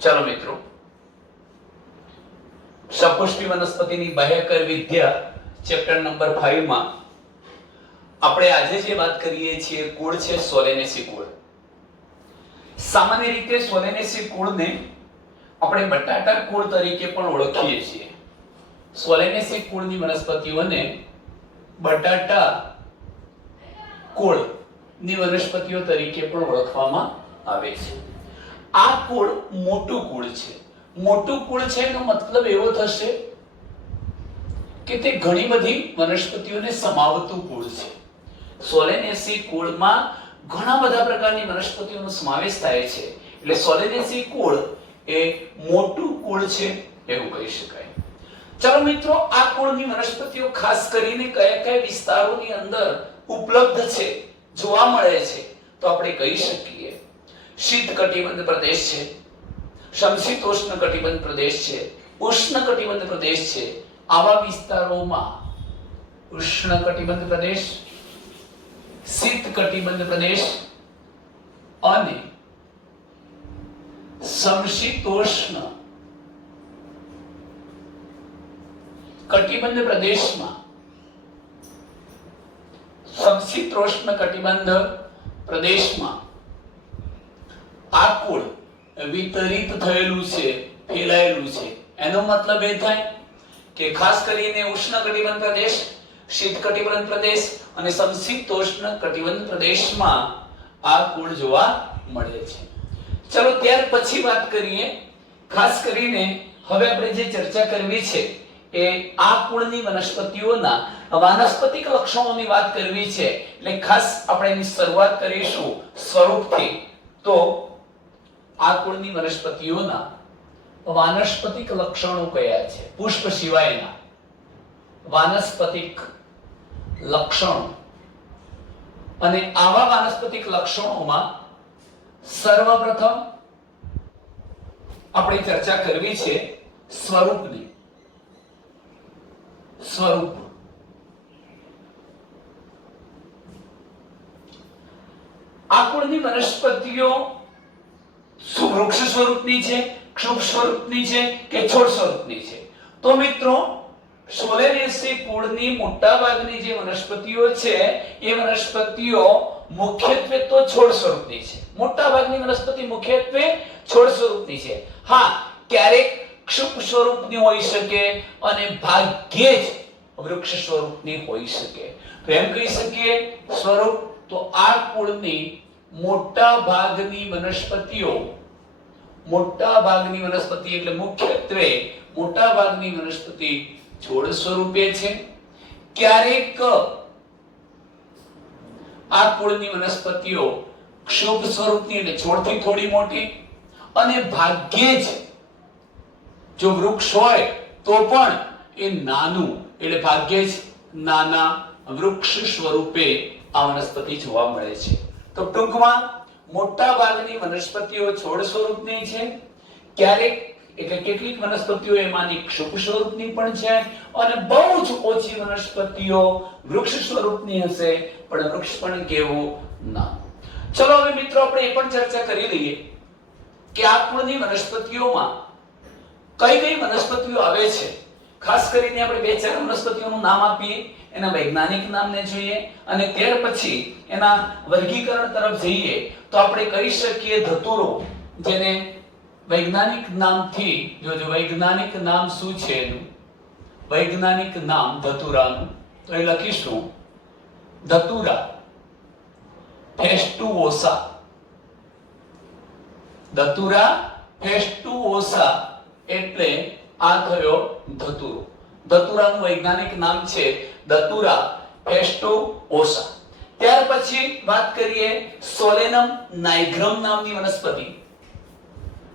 ચાલો મિત્રો, સપુષ્પી વનસ્પતિની બાહ્યકર વિદ્યા chapter number 5 માં આપણે આજે જે વાત કરીએ છીએ કુળ છે સોલેનેસી કુળ. સામાન્ય રીતે સોલેનેસી કુળને આપણે બટાટા કુળ તરીકે પણ ઓળખીએ છીએ. સોલેનેસી કુળની વનસ્પતિઓને બટાટા કુળની વનસ્પતિઓ તરીકે પણ ઓળખવામાં આવે છે. આ કુળ મોટું કુળ છે. મોટું કુળ છે એનો મતલબ એવો થશે કે તે ઘણી બધી વનસ્પતિઓને સમાવતું કુળ છે. સોલેનેસી કુળમાં ઘણા બધા પ્રકારની વનસ્પતિઓનો સમાવેશ થાય છે, એટલે સોલેનેસી કુળ એ મોટું કુળ છે એવું કહી શકાય. ચાલો મિત્રો, આ કુળની વનસ્પતિઓ ખાસ કરીને કયા કયા વિસ્તારોની અંદર ઉપલબ્ધ છે, જોવા મળે છે, તો આપણે કહી શકીએ શીત કટિબંધ પ્રદેશ છે, સમશીતોષ્ણ કટિબંધ પ્રદેશ છે, ઉષ્ણ કટિબંધ પ્રદેશ છે. આવા વિસ્તારોમાં ઉષ્ણ કટિબંધ પ્રદેશ, શીત કટિબંધ પ્રદેશ અને સમશીતોષ્ણ કટિબંધ પ્રદેશમાં સમશીતોષ્ણ કટિબંધ પ્રદેશમાં આ કુળ વિતરિત થયેલું છે, ફેલાયેલું છે. એનો મતલબ એ થાય કે ખાસ કરીને ઉષ્ણ કટિબંધ પ્રદેશ, શીત કટિબંધ પ્રદેશ અને સમશીતોષ્ણ કટિબંધ પ્રદેશમાં આ કુળ જોવા મળે છે. ચલો ત્યાર પછી વાત કરીએ, ખાસ કરીને હવે આપણે જે ચર્ચા કરવી છે એ આ કુળની વનસ્પતિઓના વાનસ્પતિક લક્ષણોની વાત કરવી છે. એટલે ખાસ આપણે એની શરૂઆત કરીશું સ્વરૂપથી. તો આ કુળની વનસ્પતિઓના વાનસ્પતિક લક્ષણો કયા છે? પુષ્પ સિવાયના વાનસ્પતિક લક્ષણો. અને આવા વાનસ્પતિક લક્ષણોમાં સર્વપ્રથમ આપણે ચર્ચા કરવી છે સ્વરૂપની. સ્વરૂપ આ કુળની વનસ્પતિઓ શું વૃક્ષ સ્વરૂપની છે, ક્ષુપ સ્વરૂપની છે કે છોડ સ્વરૂપની છે? તો મિત્રો, સોલેનેસી કુળની મોટા ભાગની જે વનસ્પતિઓ છે એ વનસ્પતિઓ મુખ્યત્વે તો છોડ સ્વરૂપની છે. મોટા ભાગની વનસ્પતિ મુખ્યત્વે છોડ સ્વરૂપની છે. હા, ક્યારેક ક્ષુપ સ્વરૂપની હોઈ શકે અને ભાગ્યે જ વૃક્ષ સ્વરૂપની હોઈ શકે. તો એમ કહી શકીએ સ્વરૂપ તો આ કુળની મોટા ભાગની વનસ્પતિઓ, મોટા ભાગની વનસ્પતિ એટલે મુખ્યત્વે મોટા ભાગની વનસ્પતિ છોડ સ્વરૂપે છે. ક્યારેક આ કુળની વનસ્પતિઓ ક્ષુપ સ્વરૂપની એટલે છોડથી થોડી મોટી, અને ભાગ્યે જ જો વૃક્ષ હોય તો પણ એ નાનું એટલે ભાગ્યે જ નાના વૃક્ષ સ્વરૂપે આ વનસ્પતિ જોવા મળે છે. તો ટૂંકમાં મોટા ભાગની વનસ્પતિઓ છોડ સ્વરૂપની છે. ક્યારેક એટલે કેટલીક વનસ્પતિઓ એમાંની ક્ષુપ સ્વરૂપની પણ છે, અને બહુ જ ઓછી વનસ્પતિઓ વૃક્ષ સ્વરૂપની હશે, પણ વૃક્ષ પણ કેવું ના. ચલો હવે મિત્રો આપણે એ પણ ચર્ચા કરી લઈએ કે આ કુળની વનસ્પતિઓમાં કઈ કઈ વનસ્પતિઓ આવે છે. ખાસ કરીને આપણે બે ચાર વનસ્પતિઓનું નામ આપીએ, એના વૈજ્ઞાનિક નામને જોઈએ, અને ત્યાર પછી એના વર્ગીકરણ તરફ જઈએ. તો આપણે કહી શકીએ ધતુરો, જેને વૈજ્ઞાનિક નામથી જોજો વૈજ્ઞાનિક નામ શું છે એનું, વૈજ્ઞાનિક નામ ધતુરાનું, તો એ લખીશું ધતુરા ફેસ્ટુઓસા. ધતુરા ફેસ્ટુઓસા એટલે આ થયો ધતુરો. ધતુરાનું વૈજ્ઞાનિક નામ છે ધતુરા ફેસ્ટુઓસા. ત્યાર પછી વાત કરીએ સોલેનમ નાઇગ્રમ નામની વનસ્પતિ.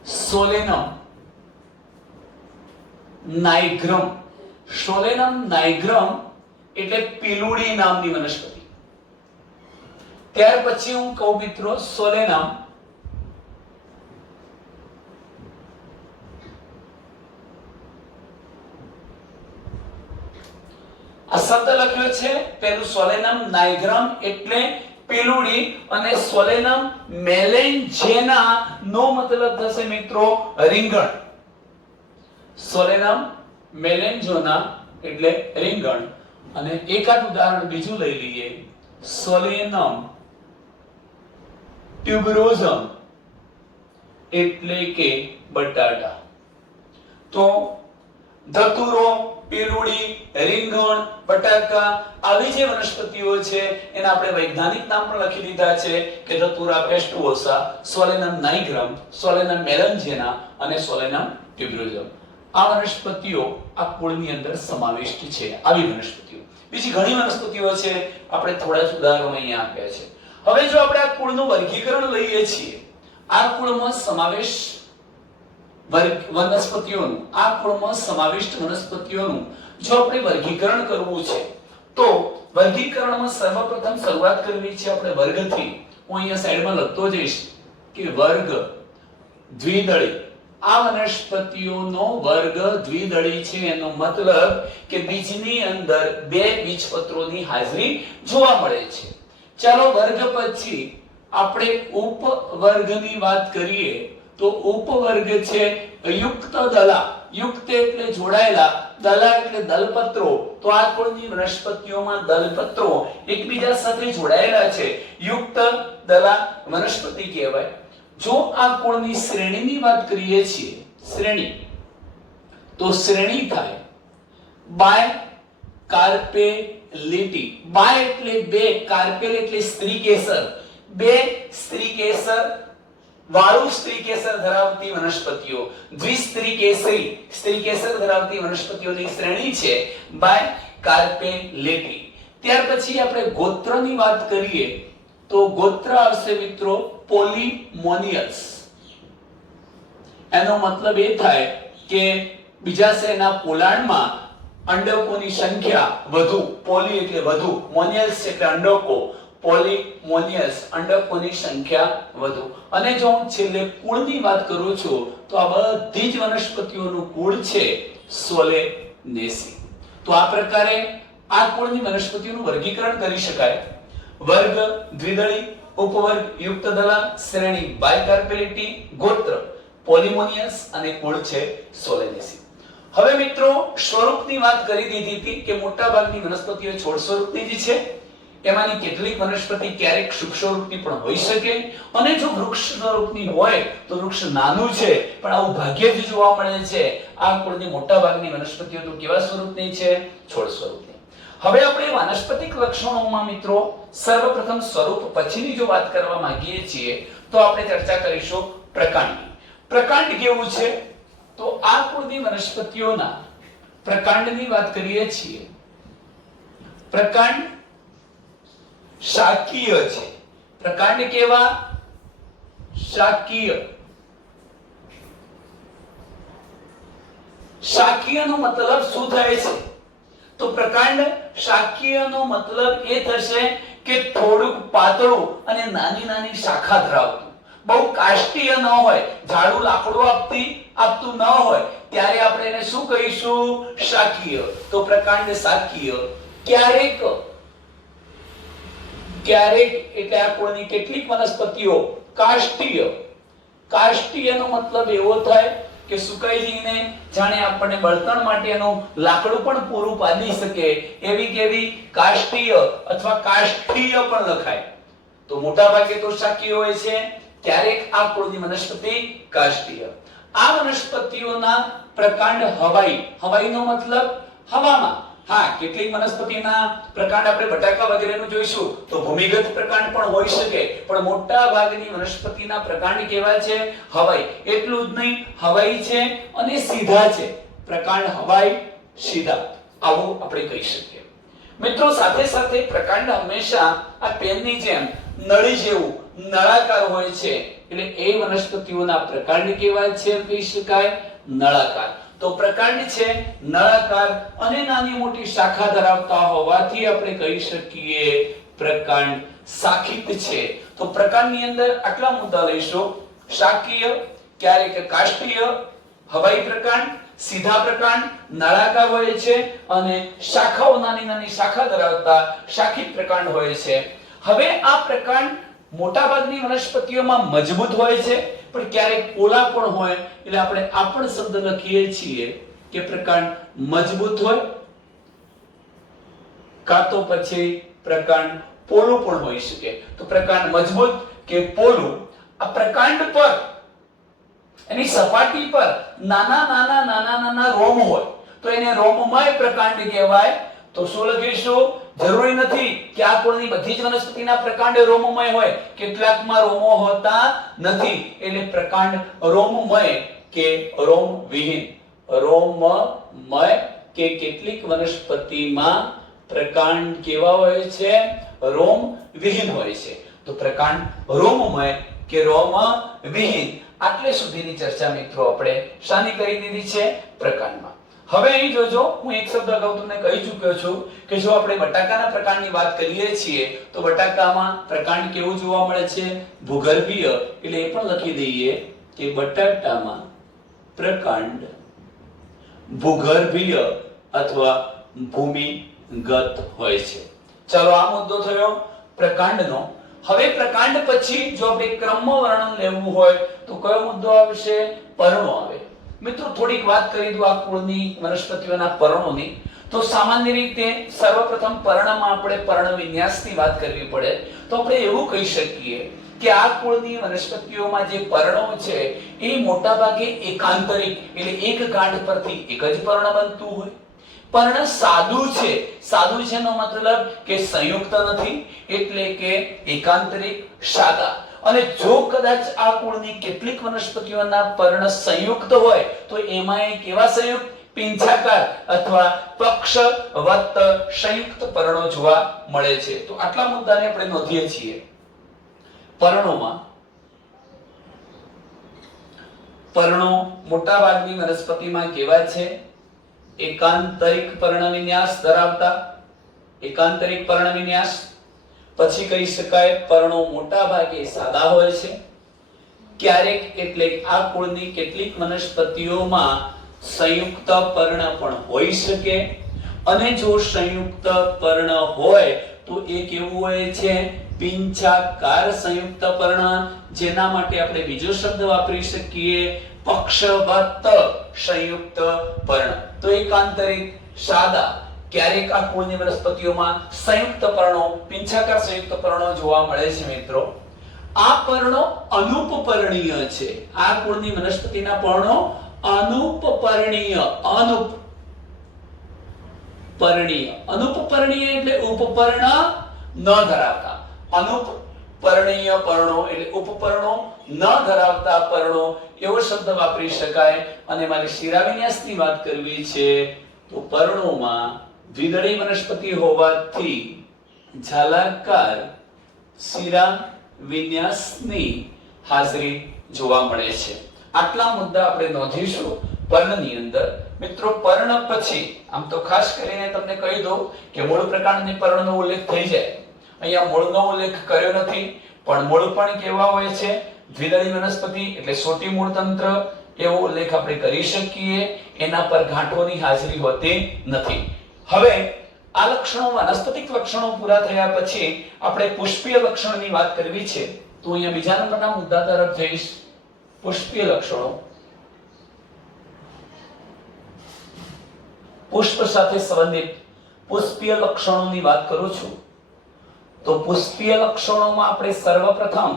સોલેનમ નાઇગ્રમ, સોલેનમ નાઇગ્રમ એટલે પીલુડી નામની વનસ્પતિ. ત્યાર પછી હું કહું મિત્રો સોલેનમ આ શબ્દ લખ્યો છે પેલું સોલેનમ નાઇગ્રમ એટલે પીલુડી, અને સોલેનમ મેલેન્જેના નો મતલબ થશે મિત્રો રીંગણ. સોલેનમ મેલેન્જોના એટલે રીંગણ. અને એકાદ ઉદાહરણ બીજું લઈ લઈએ. સોલેનમ ટ્યુબરોઝમ એટલે કે બટાટા. તો ધતુરો, પીરુડી, રીંગણ, બટાકા આવી જે વનસ્પતિઓ છે એના આપણે વૈજ્ઞાનિક નામ પણ લખી દીધા છે કે ધતુરા પેસ્ટુઓસા, સોલેનમ નાઇગ્રમ, સોલેનમ મેલેન્જેના અને સોલેનમ ટ્યુબરોઝમ. આ વનસ્પતિઓ આ કુળની અંદર સમાવિષ્ટ છે. આવી વનસ્પતિઓ બીજી ઘણી વનસ્પતિઓ છે, આપણે થોડા જ ઉદાહરણો અહીંયા આપ્યા છે. હવે જો આપણે આ કુળનું વર્ગીકરણ લઈએ છીએ, આ કુળમાં સમાવેશ વનસ્પતિઓનું, આ કુળમાં સમાવિષ્ટ વનસ્પતિઓનું જો આપણે વર્ગીકરણ કરવું છે તો વર્ગીકરણમાં સર્વપ્રથમ શરૂઆત કરવી છે આપણે વર્ગથી. હું અહીંયા સાઈડમાં લખતો જઈશ કે વર્ગ દ્વિદળી. આ વનસ્પતિઓનો વર્ગ દ્વિદળી છે. એનો મતલબ કે બીજની અંદર બે બીજપત્રોની હાજરી જોવા મળે છે. ચાલો વર્ગ પછી આપણે ઉપવર્ગની વાત કરીએ તો ઉપવર્ગ છે યુક્ત દલા. યુક્ત એટલે જોડાયેલા, દલા એટલે દલપત્રો. તો આ કુળની વનસ્પતિઓમાં દલપત્રો એકબીજા સાથે જોડાયેલા છે. યુક્ત દલા વનસ્પતિ કહેવાય. જો આ કુળની શ્રેણીની વાત કરીએ છીએ, શ્રેણી, તો શ્રેણી થાય બાય કાર્પેલિટી. બાય એટલે બે, કાર્પેલ એટલે સ્ત્રી કેસર. બે સ્ત્રી કેસર વાળું સ્ત્રી કેસર ધરાવતી વનસ્પતિઓ, દ્વિસ્ત્રી કેસરી સ્ત્રી કેસર ધરાવતી વનસ્પતિઓની શ્રેણી છે બાય કાર્પેલિટી. ત્યાર પછી આપણે ગોત્રની વાત કરીએ તો ગોત્ર આવશે મિત્રો પોલિમોનિયસ. એનો મતલબ એ થાય કે બીજાશયના પોલાણમાં અંડકોની સંખ્યા વધુ. પોલી એટલે વધુ, મોનિયસ એટલે અંડકો, પોલિમોનિયસ અંડકોની સંખ્યા વધુ. અને જો હું છેલ્લે કુળની વાત કરું છું તો આ બધી જ વનસ્પતિઓનું કુળ છે સોલેનેસી. તો આ પ્રકારે આ કુળની વનસ્પતિઓનું વર્ગીકરણ કરી શકાય. વર્ગ દ્વિદળી, ઉપવર્ગ યુક્તદલા, શ્રેણી બાયકાર્પેલિટી, ગોત્ર પોલિમોનિયસ અને કુળ છે સોલેનેસી. હવે મિત્રો સ્વરૂપની વાત કરી દીધી હતી કે મોટા ભાગની વનસ્પતિઓ છોડ સ્વરૂપની જ છે. એમાંની કેટલીક વનસ્પતિ ક્યારેક શુક સ્વરૂપની પણ હોઈ શકે, અને જો વૃક્ષ સ્વરૂપની હોય તો વૃક્ષ નાનું છે, પણ આવું ભાગ્યે જ જોવા મળે છે. આ કુળની મોટા ભાગની વનસ્પતિઓ તો કેવા સ્વરૂપની છે? છોડ સ્વરૂપની. હવે આપણે વાનસ્પતિક લક્ષણોમાં મિત્રો સર્વપ્રથમ સ્વરૂપ પછીની જો વાત કરવા માંગીએ છીએ તો આપણે ચર્ચા કરીશું પ્રકાંડની. પ્રકાંડ કેવું છે? તો આ કુળની વનસ્પતિઓના પ્રકાંડની વાત કરીએ છીએ. પ્રકાંડ શાકીય છે. પ્રકાંડ કેવા? શાકીય. શાકીયનો મતલબ શું થાય છે? તો પ્રકાંડ શાકીયનો મતલબ એ થશે કે થોડુંક પાતળું અને નાની નાની શાખા ધરાવતું. બહુ કાષ્ટીય ન હોય, ઝાડું લાકડું આપતું ન હોય, ત્યારે આપણે એને શું કહીશું? શાકીય. તો પ્રકાંડ શાકીય. ક્યારેક એટલે આ કુળની કેટલીક વનસ્પતિઓ કાષ્ટીય. કાષ્ટીયનો મતલબ એવો થાય કે સુકાઈ જઈને જાણે આપણને બળતણ માટેનું લાકડું પણ પૂરું પાડી શકે એવી કેવી કાષ્ટીય અથવા કાષ્ઠીય પણ લખાય. તો મોટા ભાગે તો શાકીય હોય છે, ક્યારેક આ કુળની વનસ્પતિ કાષ્ટીય. આ વનસ્પતિઓના પ્રકાંડ હવાઈ. હવાઈનો મતલબ હવામાં. હા, કેટલીક વનસ્પતિના પ્રકાંડ આપણે બટાકા વગેરેનું જોઈશું તો ભૂમિગત પ્રકાંડ પણ હોઈ શકે, પણ મોટા ભાગની વનસ્પતિના પ્રકાંડ કેવા છે? હવાઈ. એટલું જ નહીં, હવાઈ છે અને સીધા છે. પ્રકાંડ હવાઈ, સીધા, આવું આપણે કહી શકીએ. મિત્રો સાથે સાથે પ્રકાંડ હંમેશા આ પેનની જેમ નળી જેવું નળાકાર હોય છે, એટલે એ વનસ્પતિઓના પ્રકાંડ કેવા છે કહી શકાય? નળાકાર. તો પ્રકાંડ છે નળાકાર અને નાની મોટી શાખા ધરાવતા હોવાથી આપણે કહી શકીએ પ્રકાંડ શાખિત છે. તો પ્રકાંડની અંદર આટલા મુદ્દા લઈશું: શાકીય, ક્યારેક કાષ્ટીય, હવાઈ પ્રકાંડ, સીધા પ્રકાંડ, નળાકાર હોય છે અને શાખાઓ નાની નાની શાખા ધરાવતા શાખિત પ્રકાંડ હોય છે. હવે આ પ્રકાંડ મોટા ભાગની વનસ્પતિઓમાં મજબૂત હોય છે, પણ ક્યારેક પોલા પણ હોય એટલે આપણે આ પણ શબ્દ લખીએ છીએ કે પ્રકાંડ મજબૂત હોય કાં તો પછી પ્રકાંડ પોલું પણ હોઈ શકે. તો પ્રકાંડ મજબૂત કે પોલું, આ પ્રકાંડ પર એની સપાટી પર નાના રોમ હોય તો એને રોમમય પ્રકાંડ કહેવાય. તો શું લખીશું? જરૂરી નથી કે આ કુળની બધી જ વનસ્પતિના પ્રકાંડ રોમમય હોય, કેટલાકમાં રોમો હોતા નથી, એટલે પ્રકાંડ રોમમય કે રોમ વિહીન. રોમમય કે કેટલીક વનસ્પતિમાં પ્રકાંડ કેવા હોય છે? રોમ વિહીન હોય છે. તો પ્રકાંડ રોમમય કે રોમ વિહીન. આટલે સુધીની ચર્ચા મિત્રો આપણે શાની કરી દીધી છે? પ્રકાંડમાં. હવે અહીં જોજો, હું એક શબ્દ અગાઉ તમને કહી ચૂક્યો છું કે જો આપણે બટાકાના પ્રકાંડની વાત કરીએ છીએ તો બટાકામાં પ્રકાંડ કેવું જોવા મળે છે? ભૂગર્ભીય. એટલે એ પણ લખી દઈએ કે બટાટામાં પ્રકાંડ ભૂગર્ભીય અથવા ભૂમિગત હોય છે. ચાલો, આ મુદ્દો થયો પ્રકાંડનો. હવે પ્રકાંડ પછી જો આપણે ક્રમમાં વર્ણન લેવું હોય તો કયો મુદ્દો આવશે? પર્ણો આવે. મિત્રો થોડીક વાત કરી દઉં આ કુળની વનસ્પતિઓના પર્ણોની. તો સામાન્ય રીતે સર્વપ્રથમ પર્ણમાં આપણે પર્ણ વિન્યાસની વાત કરવી પડે તો આપણે એવું કહી શકીએ કે આ કુળની વનસ્પતિઓમાં જે પર્ણો છે એ મોટા ભાગે એકાંતરિક, એટલે એક ગાંઠ પરથી એક જ પર્ણ બનતું હોય. પર્ણ સાદું છે. સાદું છે નો મતલબ કે સંયુક્ત નથી, એટલે કે એકાંતરિક, સાદા. અને જો કદાચ આ કુળની કેટલીક વનસ્પતિઓના પર્ણ સંયુક્ત હોય તો એમાં કેવા સંયુક્ત? પિંછાકાર અથવા પક્ષવત સંયુક્ત પર્ણો જોવા મળે છે. તો આટલા મુદ્દાને આપણે નોંધીએ છીએ. પર્ણોમાં પર્ણો મોટા ભાગની વનસ્પતિમાં કેવા છે? એકાંતરિક પર્ણ વિન્યાસ ધરાવતા. એકાંતરિક પર્ણ વિન્યાસ. પછી કહી શકાય પર્ણો મોટા ભાગે સાદા હોય છે. ક્યારેક એટલે આ કુળની કેટલીક વનસ્પતિઓમાં સંયુક્ત પર્ણ પણ હોઈ શકે. અને જો સંયુક્ત પર્ણ હોય તો એ કેવું હોય છે? પિંછાકાર સંયુક્ત પર્ણ, જેના માટે આપણે બીજો શબ્દ વાપરી શકીએ પક્ષવત સંયુક્ત પર્ણ. તો એકાંતરિક, સાદા. ક્યારેક આ કુળની વનસ્પતિઓમાં સંયુક્ત પર્ણો, પિંછાકાર સંયુક્ત પર્ણો જોવા મળે છે મિત્રો. આ પર્ણો અનુપપર્ણીય છે. આ કુળની વનસ્પતિના પર્ણો અનુપપર્ણીય. અનુપપર્ણીય. અનુપપર્ણીય એટલે ઉપપર્ણ ન ધરાવતા. અનુપપર્ણીય પર્ણો એટલે ઉપપર્ણો ન ધરાવતા પર્ણો, એવો શબ્દ વાપરી શકાય. અને મારે શિરાવિન્યાસની વાત કરવી છે તો પર્ણોમાં દ્વિદળી વનસ્પતિ હોવાથી ઝાલાકાર શિરા વિન્યાસની હાજરી જોવા મળે છે. આટલા મુદ્દા આપણે નોંધીશું પર્ણની અંદર. મિત્રો પર્ણ પછી આમ તો ખાસ કરીને તમને કહી દઉં કે મૂળ પ્રકાંડની પર્ણનો ઉલ્લેખ થઈ જાય. અહીંયા મૂળનો ઉલ્લેખ કર્યો નથી, પણ મૂળ પણ કેવા હોય છે? દ્વિદળી વનસ્પતિ એટલે સોટી મૂળ તંત્ર, એવો ઉલ્લેખ આપણે કરી શકીએ. એના પર ગાંઠોની હાજરી હોતી નથી. હવે આ લક્ષણો, વાનસ્પતિક લક્ષણો પૂરા થયા પછી આપણે પુષ્પીય લક્ષણની વાત કરવી છે. તો અહીંયા બીજા નંબરના મુદ્દા તરફ જઈશ. પુષ્પીય લક્ષણો. પુષ્પ સાથે સંબંધિત પુષ્પીય લક્ષણોની વાત કરું છું તો પુષ્પીય લક્ષણોમાં આપણે સર્વપ્રથમ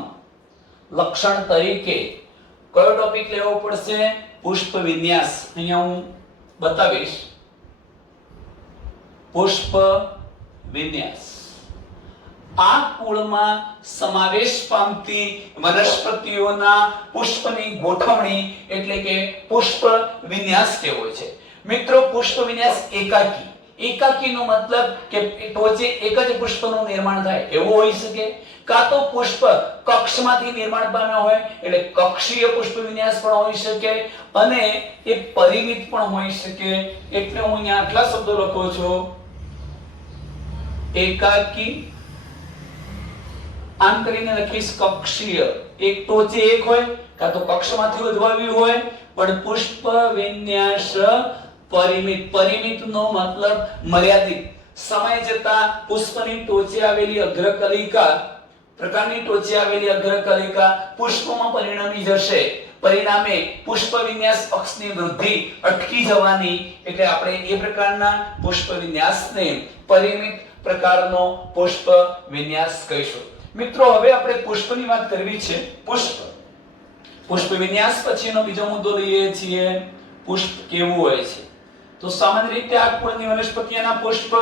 લક્ષણ તરીકે કયો ટોપિક લેવો પડશે? પુષ્પ વિન્યાસ. અહીંયા હું બતાવીશ. પુષ્પ વિન્યાસ. આ કુળમાં સમાવેશ પામતી વનસ્પતિઓના પુષ્પની ગોઠવણી એટલે કે પુષ્પ વિન્યાસ કેવો છે? મિત્રો પુષ્પ વિન્યાસ એકાકી. એકાકીનો મતલબ કે ટોચે એક જ પુષ્પનું નિર્માણ થાય એવું હોઈ શકે, કાં તો પુષ્પ કક્ષમાંથી નિર્માણ પામ્યો હોય એટલે કક્ષીય પુષ્પ વિન્યાસ પણ હોઈ શકે, અને એ પરિમિત પણ હોઈ શકે. એટલે હું અહીંયા આટલા શબ્દો લખું છું: એકાકી, આમ કરીને લખીશ કક્ષીય. એક ટોચે એક હોય, કાં તો કક્ષમાંથી ઉદ્ભવ્યું હોય, પણ પુષ્પ વિન્યાસ પરિમિત. પરિમિતનો મતલબ મર્યાદિત. સમય જતા પુષ્પની ટોચે આવેલી અગ્રકલિકા પ્રકારની ટોચે આવેલી અગ્રકલિકા પુષ્પમાં પરિણમી જશે, પરિણામે પુષ્પ વિન્યાસ અક્ષની વૃદ્ધિ અટકી જવાની, એટલે આપણે એ પ્રકારના પુષ્પ વિન્યાસને પરિમિત પ્રકારનો પુષ્પ વિન્યાસ કહીશું. મિત્રો હવે આપણે પુષ્પની વાત કરવી છે. પુષ્પ વિન્યાસ પછીનો બીજો મુદ્દો લઈએ છીએ, પુષ્પ કેવું હોય છે. તો સામાન્ય રીતે આ કુળની વનસ્પતિઓના પુષ્પ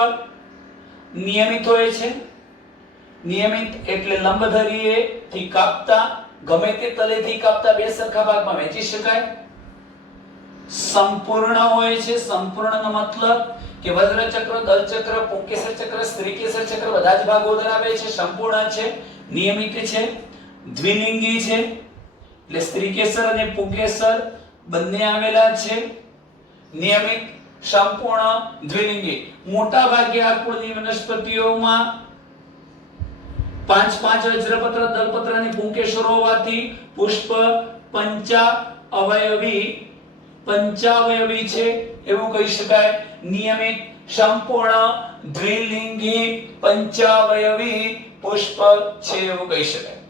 નિયમિત હોય છે. નિયમિત એટલે લંબધરીએ થી કાપતા, ગમે તે તલેથી કાપતા બે સરખા ભાગમાં વહેંચી શકાય. સંપૂર્ણ હોય છે. સંપૂર્ણનો મતલબ કે વજ્રચક્ર, દલચક્ર, પુંકેસર ચક્ર, સ્ત્રીકેસર ચક્ર બધા જ ભાગો ધરાવે છે. સંપૂર્ણ છે, નિયમિત છે, દ્વિલિંગી છે, એટલે સ્ત્રીકેસર અને પુંકેસર બંને આવેલા છે. નિયમિત, સંપૂર્ણ, દ્વિલિંગી. મોટા ભાગે આ કુળની વનસ્પતિઓમાં 5 વજ્રપત્ર, દલપત્ર અને પુંકેસરો હોવાથી પુષ્પ પંચાવયવી છે એવું કહી શકાય. નિયમિત, સંપૂર્ણ, દ્વિલિંગી, પંચાવયવી પુષ્પ છે એવું કહી શકાય.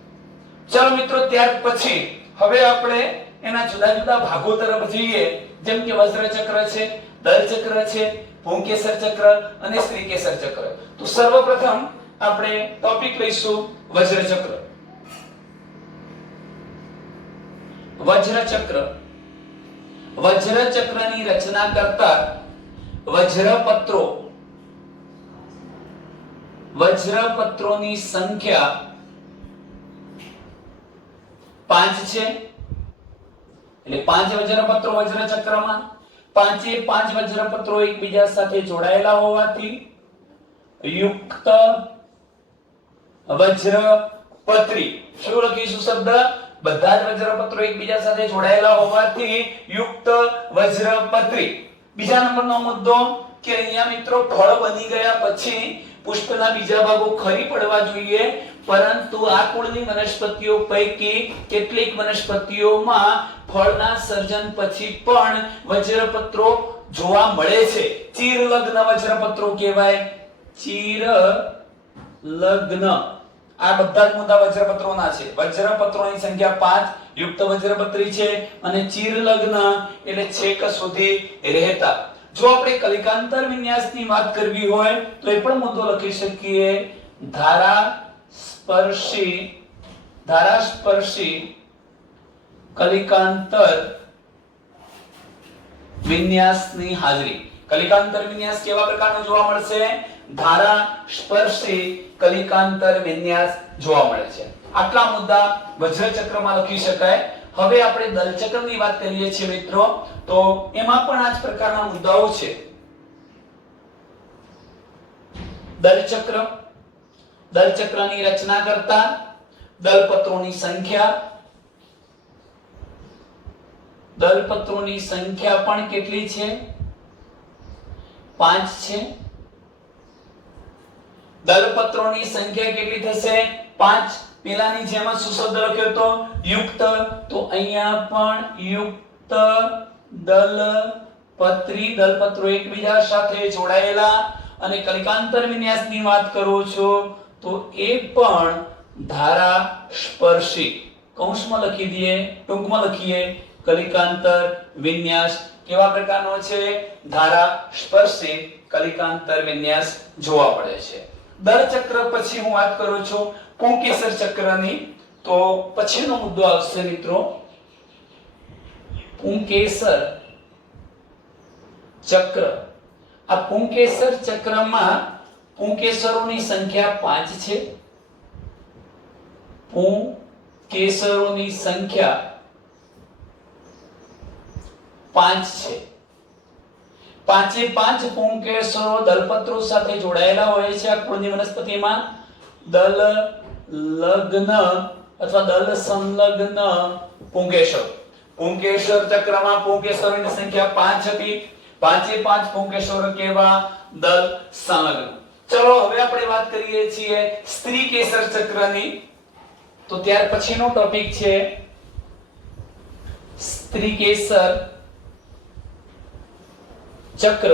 ચાલો મિત્રો, ત્યાર પછી હવે આપણે એના જુદા જુદા ભાગો તરફ જઈએ, જેમ કે વજ્રચક્ર છે, દલચક્ર છે, પુંકેસર ચક્ર અને સ્ત્રીકેસર ચક્ર. તો સર્વપ્રથમ આપણે ટોપિક લઈશું વજ્રચક્ર. વજ્રચક્રની રચના કરતા વજ્રપત્રોની સંખ્યા 5 છે. એટલે 5 વજ્રપત્રો વજ્રચક્રમાં, 5 વજ્રપત્રો એકબીજા સાથે જોડાયેલા હોવાથી યુક્ત વજ્રપત્રી. શું લખીશું શબ્દ? બધા જ વજ્રપત્રો એકબીજા સાથે જોડાયેલા હોવાથી યુક્ત વજ્રપત્રી. બીજા નંબરનો મુદ્દો કે અહીંયા મિત્રો ફળ બની ગયા પછી પુષ્પના બીજા ભાગો ખરી પડવા જોઈએ, પરંતુ આ કુળની વનસ્પતિઓ પૈકી કેટલીક વનસ્પતિઓમાં ફળના સર્જન પછી પણ વજ્રપત્રો જોવા મળે છે. ચીરલગ્ન વજ્રપત્રો કહેવાય. ચીરલગ્ન. આ બધા જ મુદ્દા વજ્રપત્રોના છે. વજ્રપત્રોની સંખ્યા 5, યુક્ત વજ્રપત્રી છે, અને ચીરલગ્ન એટલે છેક સુધી રહેતા. જો આપણે કલિકાંતર વિન્યાસની વાત કરવી હોય તો એ પણ મુદ્દો લખી શકીએ. ધારાસ્પર્શી કલિકાંતર વિન્યાસની હાજરી. કલિકાંતર વિન્યાસ કેવા પ્રકારનો જોવા મળશે? ધારાસ્પર્શી કલિકાંતર વિન્યાસ જોવા મળે છે. આટલા મુદ્દા વજ્રચક્રમાં લખી શકાય. હવે આપણે દલચક્રની વાત કરીએ છીએ મિત્રો, તો એમાં પણ આ જ પ્રકારના મુદ્દાઓ છે. દલચક્રની રચના કરતા દલપત્રોની સંખ્યા પણ કેટલી છે? 5 છે. દલપત્રોની સંખ્યા કેટલી થશે? 5. પેલાની જેમ જ શું શબ્દ લખ્યો તો? યુક્ત. તો અહીંયા પણ યુક્ત દલપત્રી. દલપત્રો એકબીજા સાથે જોડાયેલા. અને કલિકાંતર વિન્યાસની વાત કરો છો તો એ પણ ધારાસ્પર્શી. કૌંસમાં લખી દઈએ, ટૂંકમાં લખીએ. કલિકાંતર વિન્યાસ કેવા પ્રકારનો છે? ધારાસ્પર્શી કલિકાંતર વિન્યાસ જોવા મળે છે. દલચક્ર પછી હું વાત કરું છું પુંકેસર ચક્રની, તો પછીનો મુદ્દો આવશે મિત્રો પુંકેસર ચક્ર. આ પુંકેસર ચક્રમાં પુંકેસરોની સંખ્યા 5 છે. પુંકેસરોની સંખ્યા 5 છે. 5 પુંકેસરો દલપત્રો સાથે જોડાયેલા હોય છે. આ કુળની વનસ્પતિમાં દલ લગ્ન અથવા દલ સંલગ્ન પુંકેસર. પુંકેસર ચક્રમાં પુંકેસરોની સંખ્યા 5 હતી. 5 પુંકેસરો કેવા? દલ સંલગ્ન. ચલો હવે આપણે વાત કરીએ છીએ સ્ત્રીકેસર ચક્રની. તો ત્યાર પછીનો ટોપિક છે સ્ત્રીકેસર ચક્ર.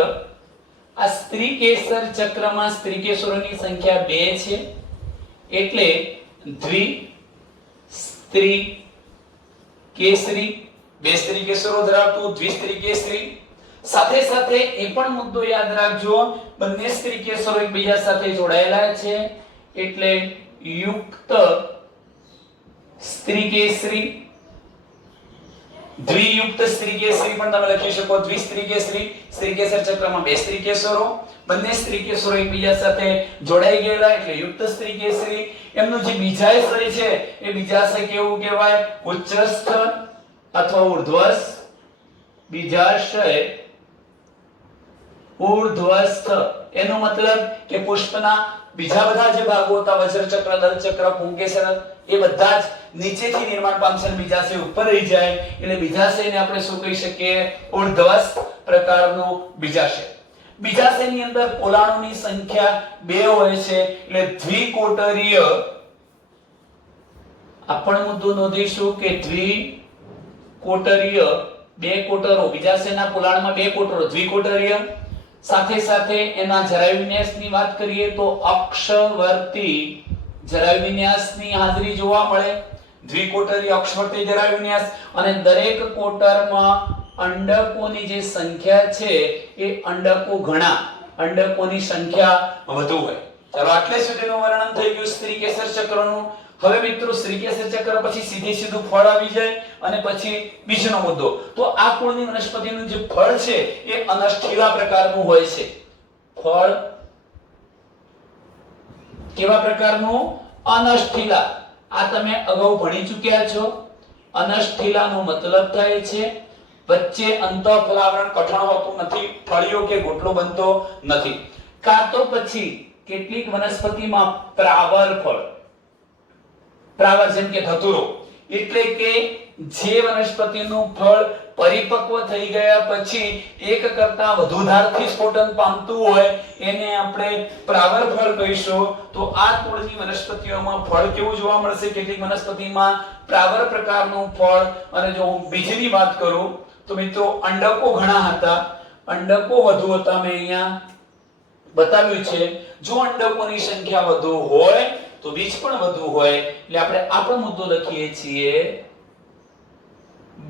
આ સ્ત્રીકેસર ચક્રમાં સ્ત્રીકેસરોની સંખ્યા 2 છે. એટલે દ્વિ સ્ત્રી કેસરી, બે સ્ત્રી કેસરો ધરાવતું દ્વિસ્ત્રી કેસરી. સાથે સાથે એ પણ મુદ્દો યાદ રાખજો, બંને સ્ત્રી કેસરો એકબીજા સાથે જોડાયેલા છે એટલે યુક્ત સ્ત્રી કેસરી. દ્વિયુક્ત સ્ત્રી કેસરી પણ તમે લખી શકો, દ્વિસ્ત્રી કેસરી. સ્ત્રી કેસર ચક્રમાં બે સ્ત્રી કેસરો, બંને સ્ત્રી કેસરો એકબીજા સાથે જોડાઈ ગયેલા એટલે યુક્ત સ્ત્રી કેસરી. એમનું જે બીજાશય છે એ બીજાશય કેવું કહેવાય? ઉચ્ચસ્થ અથવા ઉર્ધ્વસ્થ. બીજાશય ઉર્ધ્વસ્થ એનો મતલબ કે પુષ્પના બીજા બધા જે ભાગો હતા, વજ્રચક્ર, દલચક્ર, પુંકેસર, એ બધા જ નીચેથી નિર્માણ પામશે અને બીજાશય ઉપર રહી જાય એટલે બીજાશયને આપણે શું કહી શકીએ? ઉર્ધ્વસ્થ પ્રકારનું બીજાશય. બીજાશયની અંદર પોલાણોની સંખ્યા 2 હોય છે એટલે દ્વિકોટરીય. આપણે મુદ્દો નોંધીશું કે દ્વિકોટરીય, બે કોટરો. બીજાશયના પોલાણમાં 2 કોટરો, દ્વિકોટરીય. સાથે સાથે એના જરાય વિન્યાસની વાત કરીએ તો અક્ષવર્તી જરાય વિન્યાસની હાજરી જોવા મળે. દ્વિકોટરી અક્ષવર્તી જરાય વિન્યાસ અને દરેક કોટરમાં અંડકોની જે સંખ્યા છે એ અંડકો ઘણા, અંડકોની સંખ્યા વધુ હોય. ચાલો આટલે સુધીનું વર્ણન થઈ ગયું સ્ત્રી કેસર ચક્રનું. હવે મિત્રો સ્ત્રી કેસર ચક્ર પછી સીધું ફળ આવી જાય અને પછી બીજનો મુદ્દો. તો આ કુળની વનસ્પતિનું જે ફળ છે એ અનષ્ઠીલા પ્રકારનું હોય છે. ફળ કેવા પ્રકારનું? અનષ્ઠીલા. આ તમે અગાઉ ભણી ચૂક્યા છો. અનષ્ઠીલાનો મતલબ થાય છે વચ્ચે અંતઃફલાવરણ કઠણ હોતું નથી, ફળિયો કે ગોટલો બનતો નથી. કાં તો પછી કેટલીક વનસ્પતિમાં પ્રાવર ફળ, પ્રાવર જેમ કે ધતુરો, એટલે કે જે વનસ્પતિનું ફળ પરિપક્વ થઈ ગયા પછી એક કરતા વધુ ધારથી સ્ફોટન પામતું હોય એને આપણે પ્રાવર ફળ કહીશું. તો આ કુળની વનસ્પતિઓમાં ફળ કેવું જોવા મળશે? કેટલીક વનસ્પતિમાં પ્રાવર પ્રકારનું ફળ. અને જો હું બીજની વાત કરું તો મિત્રો અંડકો ઘણા હતા, અંડકો વધુ હતા. મેં અહીંયા બતાવ્યું છે જો અંડકોની સંખ્યા વધુ હોય તો બીજ પણ વધુ હોય એટલે આપણે આપણો મુદ્દો લખીએ છીએ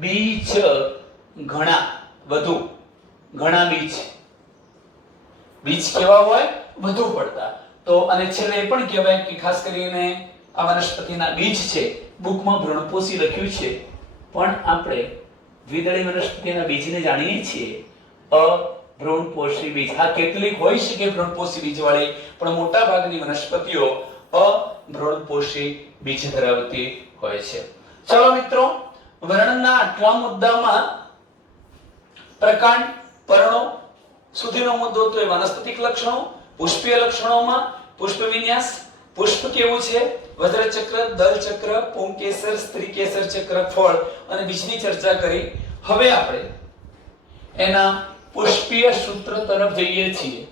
બીજ ઘણા, વધુ, ઘણા બીજ. બીજ કેવા હોય? વધુ પડતા. તો અને છેલ્લે એ પણ કહેવાય કે ખાસ કરીને આ વનસ્પતિના બીજ છે, બુકમાં ભ્રૂણપોષી લખ્યું છે પણ આપણે દ્વિદળી વનસ્પતિના બીજને જાણીએ છીએ અભ્રૂણપોષી બીજ. હા, કેટલીક હોઈ શકે ભ્રૂણપોષી બીજ વાળી, પણ મોટા ભાગની વનસ્પતિઓ અભ્રૂણપોષી બીજ ધરાવતી હોય છે. ચલો મિત્રો, વર્ણનના આટલા મુદ્દામાં પ્રકાંડ, પર્ણો સુધીનો મુદ્દો તો એ વનસ્પતિક લક્ષણો. પુષ્પીય લક્ષણોમાં પુષ્પ વિન્યાસ, પુષ્પ કેવું છે, વજ્રચક્ર, દલચક્ર, પુંકેસર, સ્ત્રીકેસર ચક્ર, ફળ અને બીજની ચર્ચા કરી. હવે આપણે એના પુષ્પીય સૂત્ર તરફ જઈએ છીએ.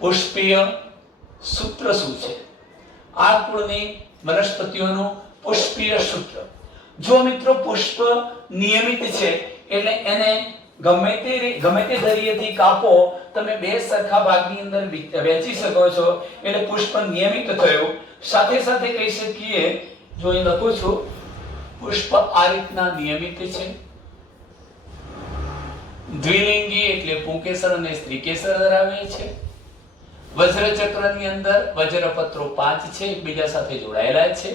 પુષ્પીય સૂત્ર શું છે? આ કુળની વનસ્પતિઓનું પુષ્પીય સૂત્ર. જો મિત્રો પુષ્પ નિયમિત છે એટલે એને ગમે તે ધરીએથી કાપો, તમે બે સરખા ભાગની અંદર વહેંચી શકો છો એટલે પુષ્પ નિયમિત થયું. સાથે સાથે કહી શકીએ, જો અહીં લખું છું, પુષ્પ આ રીતના નિયમિત છે. દ્વિલિંગી એટલે પુંકેસર અને સ્ત્રીકેસર ધરાવે છે. વજ્રચક્રની અંદર વજ્રપત્રો 5 છે, એકબીજા સાથે જોડાયેલા છે.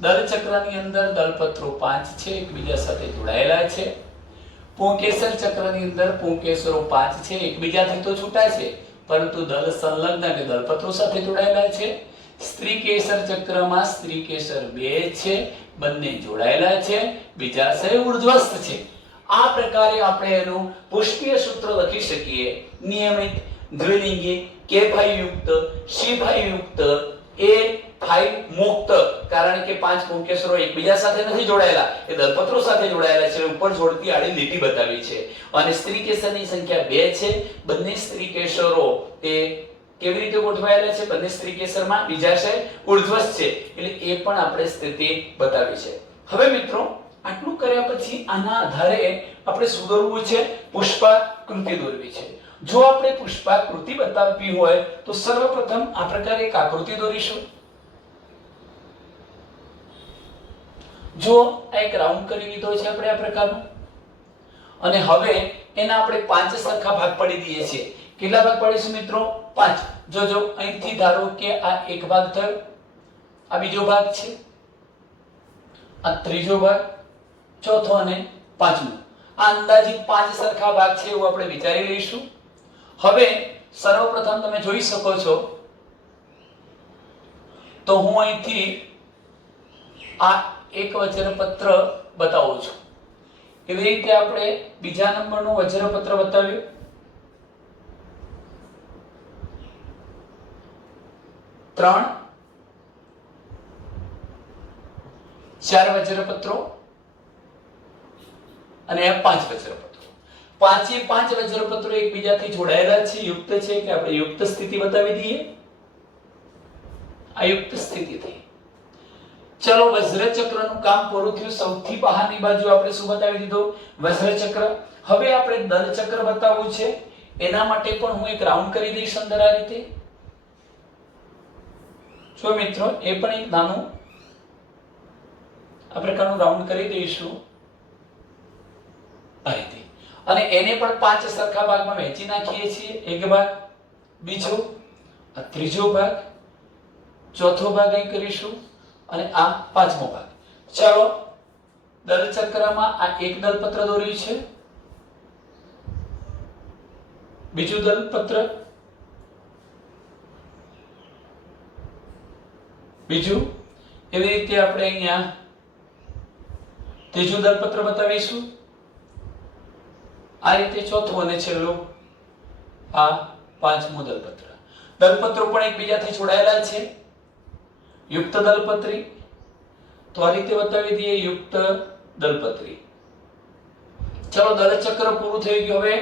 દલચક્રની અંદર દલપત્રો 5 છે, એકબીજા સાથે જોડાયેલા છે. પુંકેસર ચક્રની અંદર પુંકેસરો 5 છે, એકબીજાથી તો છૂટા છે પરંતુ દલ સંલગ્ન અને દલપત્રો સાથે જોડાયેલા છે. સ્ત્રીકેસર ચક્રમાં સ્ત્રીકેસર 2 છે, બંને જોડાયેલા છે, બીજાશય ઉર્ધ્વસ્થ છે. આ પ્રકારે આપણે એનું પુષ્પીય સૂત્ર લખી શકીએ. નિયમિત, દ્વિલિંગી, કે5 યુક્ત, સી5 યુક્ત, એ5 મુક્ત. કારણ કે 5 પુંકેસરો એકબીજા સાથે નથી જોડાયેલા, એ દલપત્રો સાથે જોડાયેલા છે. ઉપર જોડતી આડી લીટી બતાવી છે. અને સ્ત્રીકેસરની સંખ્યા 2 છે. બંને સ્ત્રીકેસરો એ કેવી રીતે ગોઠવાયેલા છે? બંને સ્ત્રીકેસરમાં બીજાશય ઉર્ધ્વસ્થ છે એટલે એ પણ આપણે સ્થિતિ બતાવી છે. હવે મિત્રો, આટલું કર્યા પછી આના આધારે આપણે શું કરવું છે? પુષ્પાકૃતિ દોરવી છે. જો આપણે પુષ્પાકૃતિ બતાવવી હોય તો સર્વપ્રથમ આ પ્રકારે એક આકૃતિ દોરીશું. જો આ એક રાઉન્ડ કરી લીધો છે આપણે આ પ્રકારનો, અને હવે એના આપણે 5 સરખા ભાગ પાડી દઈએ છીએ. કેટલા ભાગ પાડીશું મિત્રો? 5. જોજો અહીંથી ધારો કે આ એક ભાગ થયો, આ બીજો ભાગ છે, આ ત્રીજો ભાગ, ચોથો અને પાંચમો. આ અંદાજિત 5 સરખા ભાગ છે એવું આપણે વિચારી લઈશું. હવે સર્વપ્રથમ તમે જોઈ શકો છો તો હું અહીંથી આ એક વજ્રપત્ર બતાવું છું. એવી રીતે આપણે બીજા નંબરનું વજ્રપત્ર બતાવ્યું, 3 4 વજ્રપત્રો અને આ 5 વજ્રપત્રો. 5 વજ્રપત્રો એકબીજાથી જોડાયેલા છે, યુક્ત છે, કે આપણે યુક્ત સ્થિતિ બતાવી દઈએ. આ યુક્ત સ્થિતિ થઈ. ચલો વજ્રચક્રનું કામ પૂરું થયું. સૌથી બહારની બાજુ આપણે શું બતાવી દીધું? વજ્રચક્ર. હવે આપણે દલચક્ર બતાવવું છે. એના માટે પણ હું એક રાઉન્ડ કરી દઈશ અંદર આ રીતે. જો મિત્રો એ પણ એક નાનું આ પ્રકારનું રાઉન્ડ કરી દઈશું આ રીતે, અને એને પણ 5 સરખા ભાગમાં વહેંચી નાખીએ છીએ. એક ભાગ, બીજો, આ ત્રીજો ભાગ, ચોથો ભાગ અહીં કરીશું અને આ પાંચમો ભાગ. ચાલો દલચક્રમાં આ એક દલપત્ર દોર્યું છે, બીજું દલપત્ર, બીજું, એવી રીતે આપણે અહીંયા ત્રીજું દલપત્ર બતાવીશું. આ રીતે ચોથું અને છેલ્લું આ પાંચમું દલપત્ર. દલપત્રો પણ એકબીજાથી જોડાયેલા છે. યુક્ત દલપત્રી, તો આ રીતે બતાવી દઈએ યુક્ત દલપત્રી. ચલો દલચક્ર પૂરું થઈ ગયું. હવે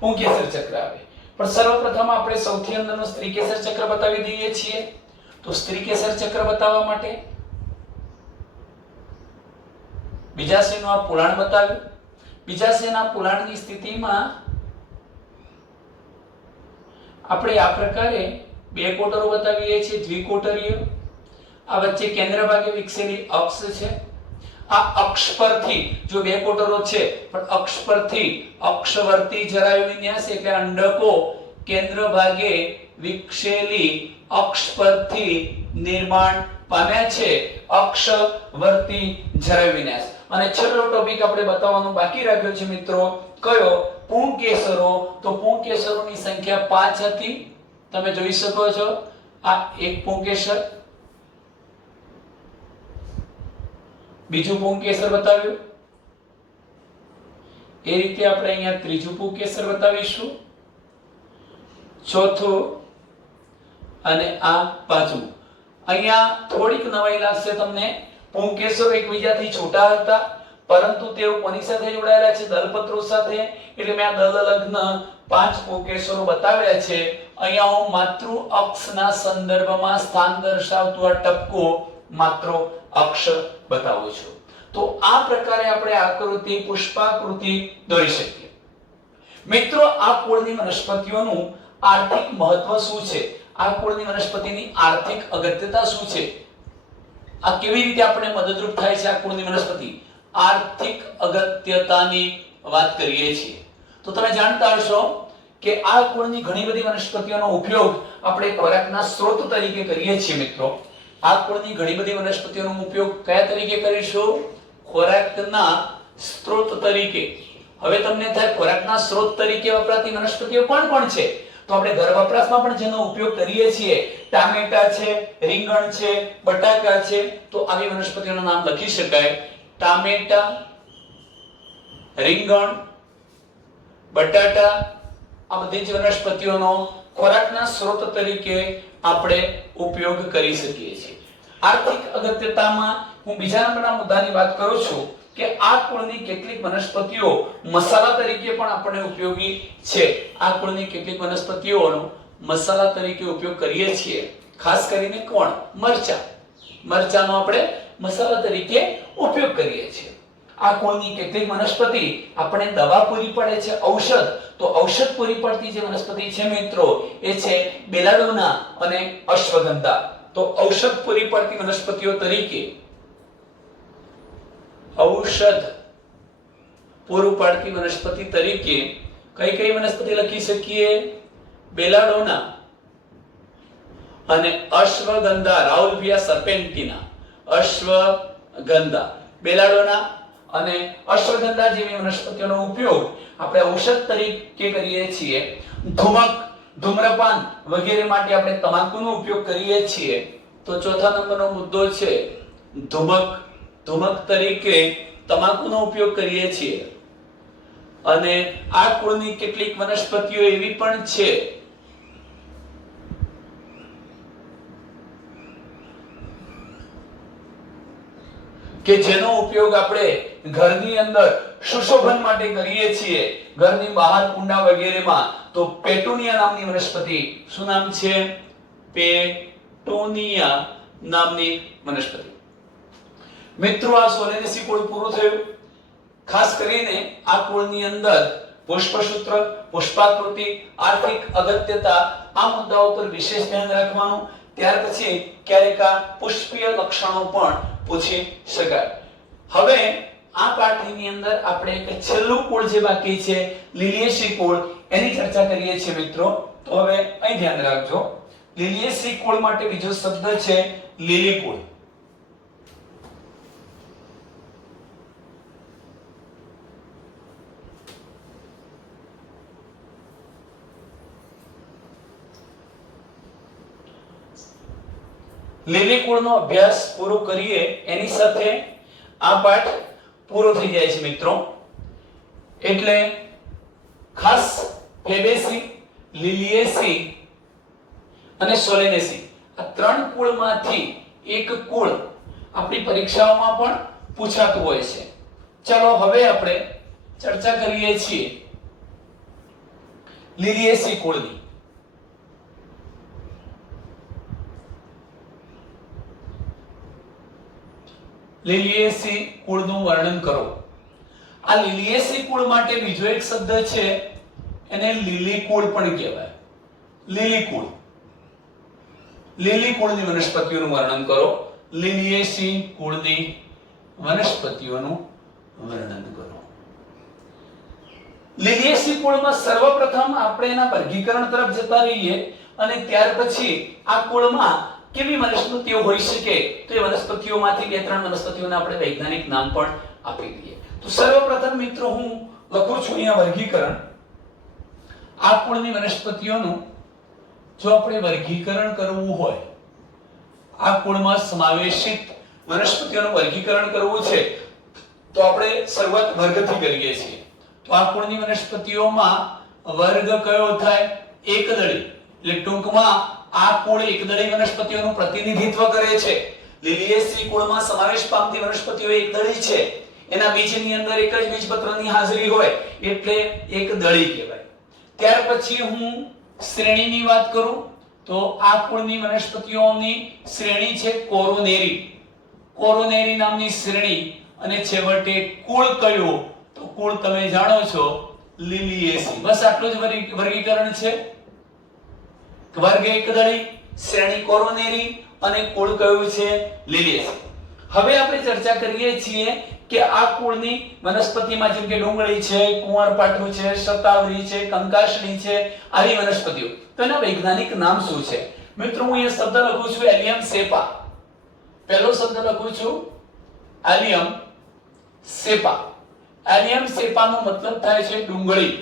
પુંકેસર ચક્ર આવે. પણ સર્વપ્રથમ આપણે સૌથી અંદરનું સ્ત્રીકેસર ચક્ર બતાવી દઈએ છીએ. તો સ્ત્રીકેસર ચક્ર બતાવવા માટે બીજાશયનું આ પુરાણ બતાવ્યું. બીજાશયના પુરાણની સ્થિતિમાં આપણે આ પ્રકારે બે કોટરો બતાવીએ છીએ, દ્વિકોટરીય. આ વચ્ચે કેન્દ્ર ભાગે વિકસેલી અક્ષ છે. આ અક્ષ પરથી જો બે કોટરો છે પણ અક્ષ પરથી અક્ષવર્તી જરાયુ વિન્યાસ એટલે અંડકો કેન્દ્ર ભાગે વિકસેલી અક્ષ પરથી નિર્માણ પામ્યા છે, અક્ષવર્તી જરાયુ વિન્યાસ. અને છેલ્લો ટોપિક આપણે બતાવવાનું બાકી રાખ્યો છે મિત્રો, કયો? પુંકેસરો. તો પુંકેસરોની સંખ્યા 5 હતી. તમે જોઈ શકો છો આ એક પુંકેસર, બીજું પુંકેસર બતાવ્યું. એ રીતે આપણે અહીંયા ત્રીજું પુંકેસર બતાવીશું, ચોથું અને આ પાંચમું. અહીંયા થોડીક નવાઈ લાગશે તમને. પુંકેસરો એકબીજાથી છૂટા હતા, પરંતુ તેઓ કોની સાથે જોડાયેલા છે? દલપત્રો સાથે. એટલે મેં આ દલ લગ્ન 5 પુંકેસરો બતાવ્યા છે. અહીંયા હું માતૃ અક્ષના સંદર્ભમાં સ્થાન દર્શાવતું આ ટપકો માત્ર અક્ષ બતાવું છું. તો આ પ્રકારે આપણે આકૃતિ, પુષ્પાકૃતિ દોરી શકીએ. મિત્રો આ કુળની વનસ્પતિઓનું આર્થિક મહત્વ શું છે? આ કુળની વનસ્પતિની આર્થિક અગત્યતા શું છે? આ કેવી રીતે આપણે મદદરૂપ થાય છે આ કુળની વનસ્પતિ? આર્થિક અગત્યતાની વાત કરીએ છીએ તો તમે જાણતા હશો કે આ કુળની ઘણી બધી વનસ્પતિઓનો ઉપયોગ આપણે ખોરાકના સ્ત્રોત તરીકે કરીએ છીએ મિત્રો. આ કુળની ઘણી બધી વનસ્પતિઓનો ઉપયોગ કયા તરીકે કરીશું? ખોરાકના સ્ત્રોત તરીકે. હવે તમને થાય ખોરાકના સ્ત્રોત તરીકે વપરાતી વનસ્પતિઓ કોણ છે? તો આપણે ઘર વપરાશમાં પણ જેનો ઉપયોગ કરીએ છીએ, ટામેટા છે, રીંગણ છે, બટાકા છે. તો આવી વનસ્પતિઓના નામ લખી શકાય: ટામેટા, રીંગણ, બટાટા. આ બધી જ વનસ્પતિઓનો ખોરાકના સ્ત્રોત તરીકે આપણે ઉપયોગ કરી શકીએ છીએ. આર્થિક અગત્યતામાં હું બીજા નંબરના મુદ્દાની વાત કરું છું કે આ કુળની કેટલીક વનસ્પતિઓ મસાલા તરીકે પણ આપણને ઉપયોગી છે. આ કુળની કેટલીક વનસ્પતિઓનો મસાલા તરીકે ઉપયોગ કરીએ છીએ. ખાસ કરીને કોણ? મરચા. મરચાનો આપણે મસાલા તરીકે ઉપયોગ કરીએ છીએ. આ કુળની કેટલીક વનસ્પતિ આપણે દવા પૂરી પડે છે, ઔષધ. તો ઔષધ પૂરી પડતી જે વનસ્પતિ છે મિત્રો એ છે બેલાડોના અને અશ્વગંધા. તો ઔષધ પૂરી પડતી વનસ્પતિઓ તરીકે ઔષધ પૂરું પાડતી વનસ્પતિ તરીકે કઈ કઈ વનસ્પતિ લખી શકીએ? બેલાડોના અને અશ્વગંધા, રાઉલ્વિયા સર્પેન્ટિના. અશ્વગંધા, બેલાડોના અને અશ્વગંધા જેવી વનસ્પતિઓનો ઉપયોગ આપણે ઔષધ તરીકે કરીએ છીએ. ધૂમ્રપાન વગેરે માટે આપણે તમાકુનો ઉપયોગ કરીએ છીએ. તો ચોથા નંબરનો મુદ્દો છે ધુમક તરીકે તમાકુનો ઉપયોગ કરીએ છીએ. અને આ કુળની કેટલીક વનસ્પતિઓ એવી પણ છે કે જેનો ઉપયોગ આપણે ઘરની અંદર સુશોભન માટે કરીએ છીએ, ઘરની બહાર કુંડા વગેરેમાં. તો પેટુનિયા નામની વનસ્પતિ, શું નામ છે? પેટુનિયા નામની વનસ્પતિ. મિત્રો, આ સોલેનેસી કુળ પૂરું થયું. ખાસ કરીને આ કુળની અંદર પુષ્પસૂત્ર, પુષ્પાકૃતિ, આર્થિક અગત્યતા આ મુદ્દાઓ પર વિશેષ ધ્યાન રાખવાનું. ત્યાર પછી ક્યારેક આ પુષ્પીય લક્ષણો પણ પૂછી શકાય. હવે આ પાઠની અંદર આપણે એક છેલ્લું કુળ જે બાકી છે, લિલિએસી કુળ, એની ચર્ચા કરીએ છીએ મિત્રો. તો હવે અહીં ધ્યાન રાખજો. લિલિએસી કુળ માટે બીજો શબ્દ છે લીલી કુળ. લીલી કુળનો અભ્યાસ પૂરો કરીએ એની સાથે આ પાઠ પૂરો થઈ જાય છે મિત્રો. એટલે ખાસ ફેબેસી, લિલિએસી અને સોલેનેસી આ ત્રણ કુળમાંથી એક કુળ આપણી પરીક્ષાઓમાં પણ પૂછાતું હોય છે. ચાલો હવે આપણે ચર્ચા કરીએ છીએ લિલિએસી કુળની. લિલિએસી કુળનું વર્ણન કરો. આ લિલિએસી કુળ માટે બીજો એક શબ્દ છે, એને લીલી કુળ પણ કહેવાય. લીલી કુળ, લીલી કુળની વનસ્પતિઓનું વર્ણન કરો. લિલિએસી કુળની વનસ્પતિઓનું વર્ણન કરો. લિલિએસી કુળમાં સર્વપ્રથમ આપણે એના વર્ગીકરણ તરફ જતા રહીએ અને ત્યાર પછી આ કુળમાં કેવી વનસ્પતિઓ હોઈ શકે તો એ વનસ્પતિઓમાંથી બે ત્રણ વનસ્પતિઓને આપણે વૈજ્ઞાનિક નામ પણ આપી દઈએ. તો સર્વપ્રથમ મિત્રો હું લખું છું અહીંયા વર્ગીકરણ. આ કુળની વનસ્પતિઓનું જો આપણે વર્ગીકરણ કરવું હોય, આ કુળમાં સમાવેશિત વનસ્પતિઓનું વર્ગીકરણ કરવું છે તો આપણે શરૂઆત વર્ગથી કરીએ છીએ. તો આ કુળની વનસ્પતિઓમાં વર્ગ કયો થાય? એકદળી. એટલે ટૂંકમાં આ કુળ એકદળી વનસ્પતિઓનું પ્રતિનિધિત્વ કરે છે. લિલિએસી કુળમાં સમાવેશ પામતી વનસ્પતિઓ એકદળી છે. એના બીજની અંદર એક જ બીજપત્રની હાજરી હોય એટલે એકદળી કહેવાય. ત્યાર પછી હું શ્રેણીની વાત કરું તો આ કુળની વનસ્પતિઓની શ્રેણી છે કોરોનેરી. કોરોનેરી નામની શ્રેણી. અને છેવટે કુળ કયું? તો કુળ તમે જાણો છો લિલિએસી. બસ આટલું જ વર્ગીકરણ છે. વર્ગ એકદળી, શ્રેણી કોરોનેરી અને કુળ કયું છે? લિલિએસી. હવે આપણે ચર્ચા કરીએ છીએ કે આ કુળની વનસ્પતિમાં જેમ કે ડુંગળી છે, કુંવરપાઠું છે, શતાવરી છે, કંકાસણી છે, આવી વનસ્પતિઓ. તો એના વૈજ્ઞાનિક નામ શું છે? મિત્રો, હું અહીંયા શબ્દ લખું છું એલિયમ સેપા. પહેલો શબ્દ લખું છું એલિયમ સેપા. એલિયમ સેપાનો મતલબ થાય છે ડુંગળી.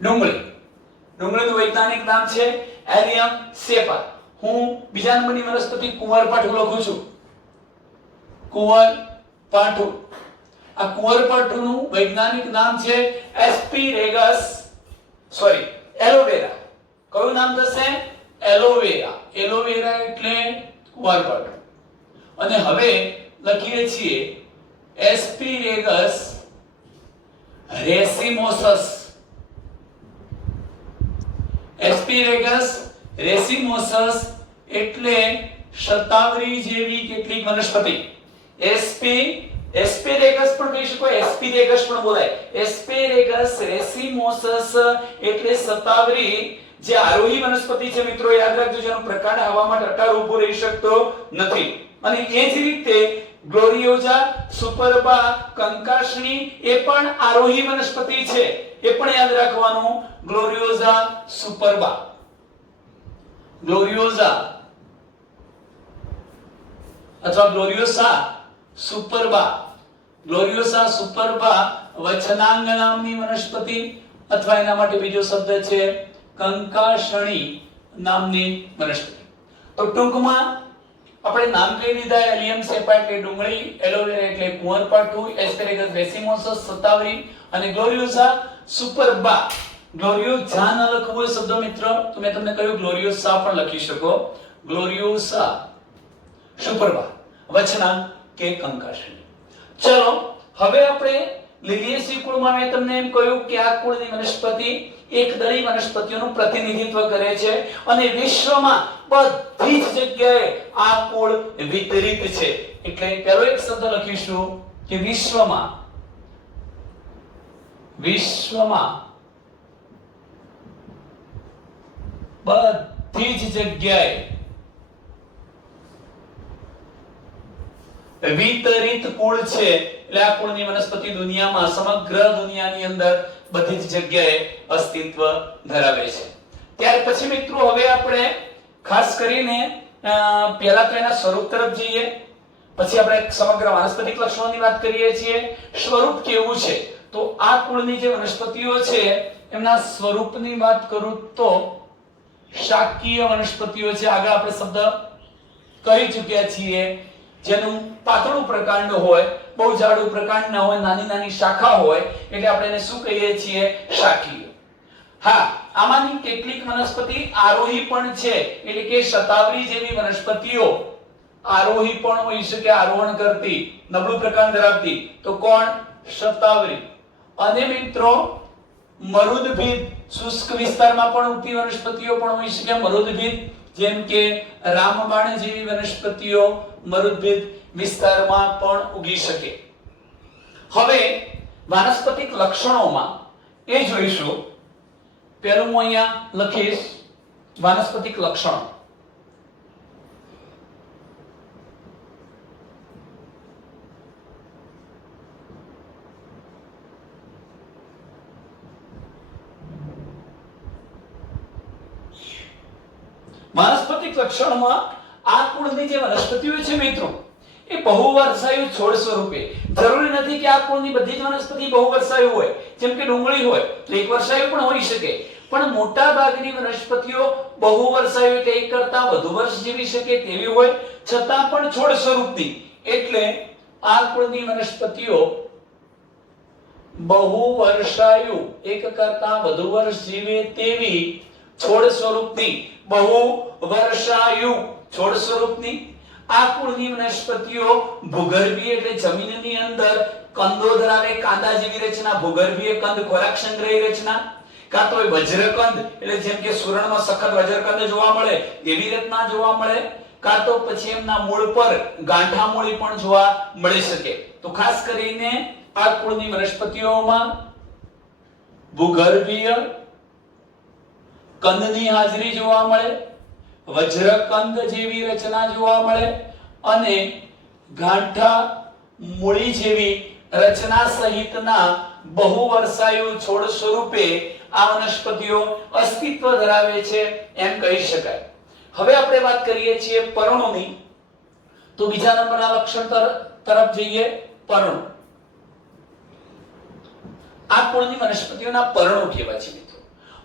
ડુંગળી, ડુંગળીનું વૈજ્ઞાનિક નામ છે એલિયમ સેપા. હું બીજા નંબરની વનસ્પતિ કુંવરપાઠું લખું છું. કુંવરપાઠું. આ કુંવરપાઠુંનું વૈજ્ઞાનિક નામ છે એસ્પીરેગસ, સોરી એલોવેરા. કયું નામ થશે? એલોવેરા. એલોવેરા એટલે કુંવરપાઠું. અને હવે લખીએ છીએ એસ્પીરેગસ રેસિમોસસ. એસ્પીરેગસ રેસિમોસસ એટલે શતાવરી જેવી કેટલીક વનસ્પતિ. એસ્પેરેગસ પણ કહી શકો, એસ્પીરેગસ પણ બોલાય. એસ્પેરેગસ રેસિમોસસ એટલે શતાવરી જે આરોહી વનસ્પતિ છે મિત્રો, યાદ રાખજો, જેનો પ્રકાંડ હવામાં ટટાર ઊભો રહી શકતો નથી. અને એ જ રીતે ગ્લોરિયોઝા સુપરબા કંકાશની એ પણ આરોહી વનસ્પતિ છે, એ પણ યાદ રાખવાનું. ગ્લોરિયોઝા સુપરબા, ગ્લોરિયોઝા અથવા ગ્લોરિયોસા સુપરબા, ગ્લોરિયોસા સુપરબા વચનાંગ નામની વનસ્પતિ, અથવા એના માટે બીજો શબ્દ છે કંકાશણી નામની વનસ્પતિ. તો ટૂંકમાં આપણે નામ કહી દીધા. એલિયમ સેપા એટલે ડુંગળી, એલોવેરા એટલે કુંવરપાઠું, એસ્પેરેગસ રેસિમોસસ શતાવરી અને ગ્લોરિયોસા સુપરબા. ગ્લોરિયોઝા ન લખવું હોય શબ્દ મિત્ર તો મેં તમને કહ્યું ગ્લોરિયોસા પણ લખી શકો. ગ્લોરિયોસા સુપરબા વચનાંગ કે કંકાશણી. ચલો હવે આપણે લિલિએસી કુળમાં મેં તમને એમ કહ્યું કે આ કુળની વનસ્પતિ એકદળી વનસ્પતિઓનું પ્રતિનિધિત્વ કરે છે અને વિશ્વમાં બધી જ જગ્યાએ આ કુળ વિતરિત છે. એટલે પહેલો એક શબ્દ લખીશું કે વિશ્વમાં, વિશ્વમાં બધી જ જગ્યાએ વિતરિત કુળ છે. એટલે આ કુળની વનસ્પતિ દુનિયામાં, સમગ્ર દુનિયાની અંદર બધી જ જગ્યાએ અસ્તિત્વ ધરાવે છે. ત્યાર પછી મિત્રો હવે આપણે ખાસ કરીને પહેલા તો એના સ્વરૂપ તરફ જઈએ, પછી આપણે સમગ્ર વાનસ્પતિક લક્ષણોની વાત કરીએ છીએ. સ્વરૂપ કેવું છે તો આ કુળની જે વનસ્પતિઓ છે એમના સ્વરૂપની વાત કરું તો શાકીય વનસ્પતિઓ છે. આગળ આપણે શબ્દ કહી ચૂક્યા છીએ. જેનું પાતળું પ્રકાંડ હોય, બહુ જાડું પ્રકાંડ ના હોય, નાની નાની શાખા હોય, એટલે આપણે એને શું કહીએ છીએ? શાકીય. હા, આમાંની કેટલીક વનસ્પતિ આરોહી પણ છે, એટલે કે શતાવરી જેવી વનસ્પતિઓ આરોહી પણ હોઈ શકે, આરોહણ કરતી, નબળું પ્રકાંડ ધરાવતી. તો કોણ? શતાવરી. અને મિત્રો મરુદભીદ, શુષ્ક વિસ્તારમાં પણ ઉગતી વનસ્પતિઓ પણ હોઈ શકે. મરુદભીદ જેમ કે રામબાણ જેવી વનસ્પતિઓ મરુદભીદ વિસ્તારમાં પણ ઉગી શકે. હવે વાનસ્પતિક લક્ષણોમાં એ જોઈશું. પહેલું હું અહીંયા લખીશ વાનસ્પતિક લક્ષણો. વાનસ્પતિક લક્ષણમાં આ કુળની જે વનસ્પતિઓ છે મિત્રો એ બહુવર્ષાયુ છોડ સ્વરૂપે. જરૂરી નથી કે આ કુળની બધી જ વનસ્પતિ બહુવર્ષાયુ હોય. જેમ કે ડુંગળી હોય તો એક વર્ષાયુ પણ હોઈ શકે, પણ મોટા ભાગની વનસ્પતિઓ બહુવર્ષાયુ એટલે એક કરતા વધુ વર્ષ જીવી શકે તેવી હોય, છતાં પણ છોડ સ્વરૂપની. એટલે આ કુળની વનસ્પતિઓ બહુવર્ષાયુ એક કરતા વધુ વર્ષ જીવે તેવી છોડ સ્વરૂપની, બહુવર્ષાયુ છોડ સ્વરૂપની. આ કુળની વનસ્પતિઓ ભૂગર્ભીય એટલે જમીનની અંદર કંદો ધરાવે, કાંદા જેવી રચના, ભૂગર્ભીય કંદ ખોરાક સંગ્રહી રચના, કાં તો વજ્રકંદ એટલે જેમ કે સુરણમાં સખત વજ્રકંદ જોવા મળે એવી રચના જોવા મળે, કાં તો પછી એમના મૂળ પર ગાંઠા મૂળી પણ જોવા મળી શકે. તો ખાસ કરીને આ કુળની વનસ્પતિઓમાં ભૂગર્ભીય કંદની હાજરી જોવા મળે, વજ્રકંદ જેવી રચના જોવા મળે અને ગાંઠા મૂળી જેવી રચના સહિતના બહુવર્ષાયુ છોડ સ્વરૂપે આ વનસ્પતિઓ અસ્તિત્વ ધરાવે છે એમ કહી શકાય. હવે આપણે વાત કરીએ છીએ પર્ણોની. તો બીજા નંબરના લક્ષણ તરફ જઈએ. પર્ણો. આ કુળની વનસ્પતિઓના પર્ણો કેવા છે મિત્રો?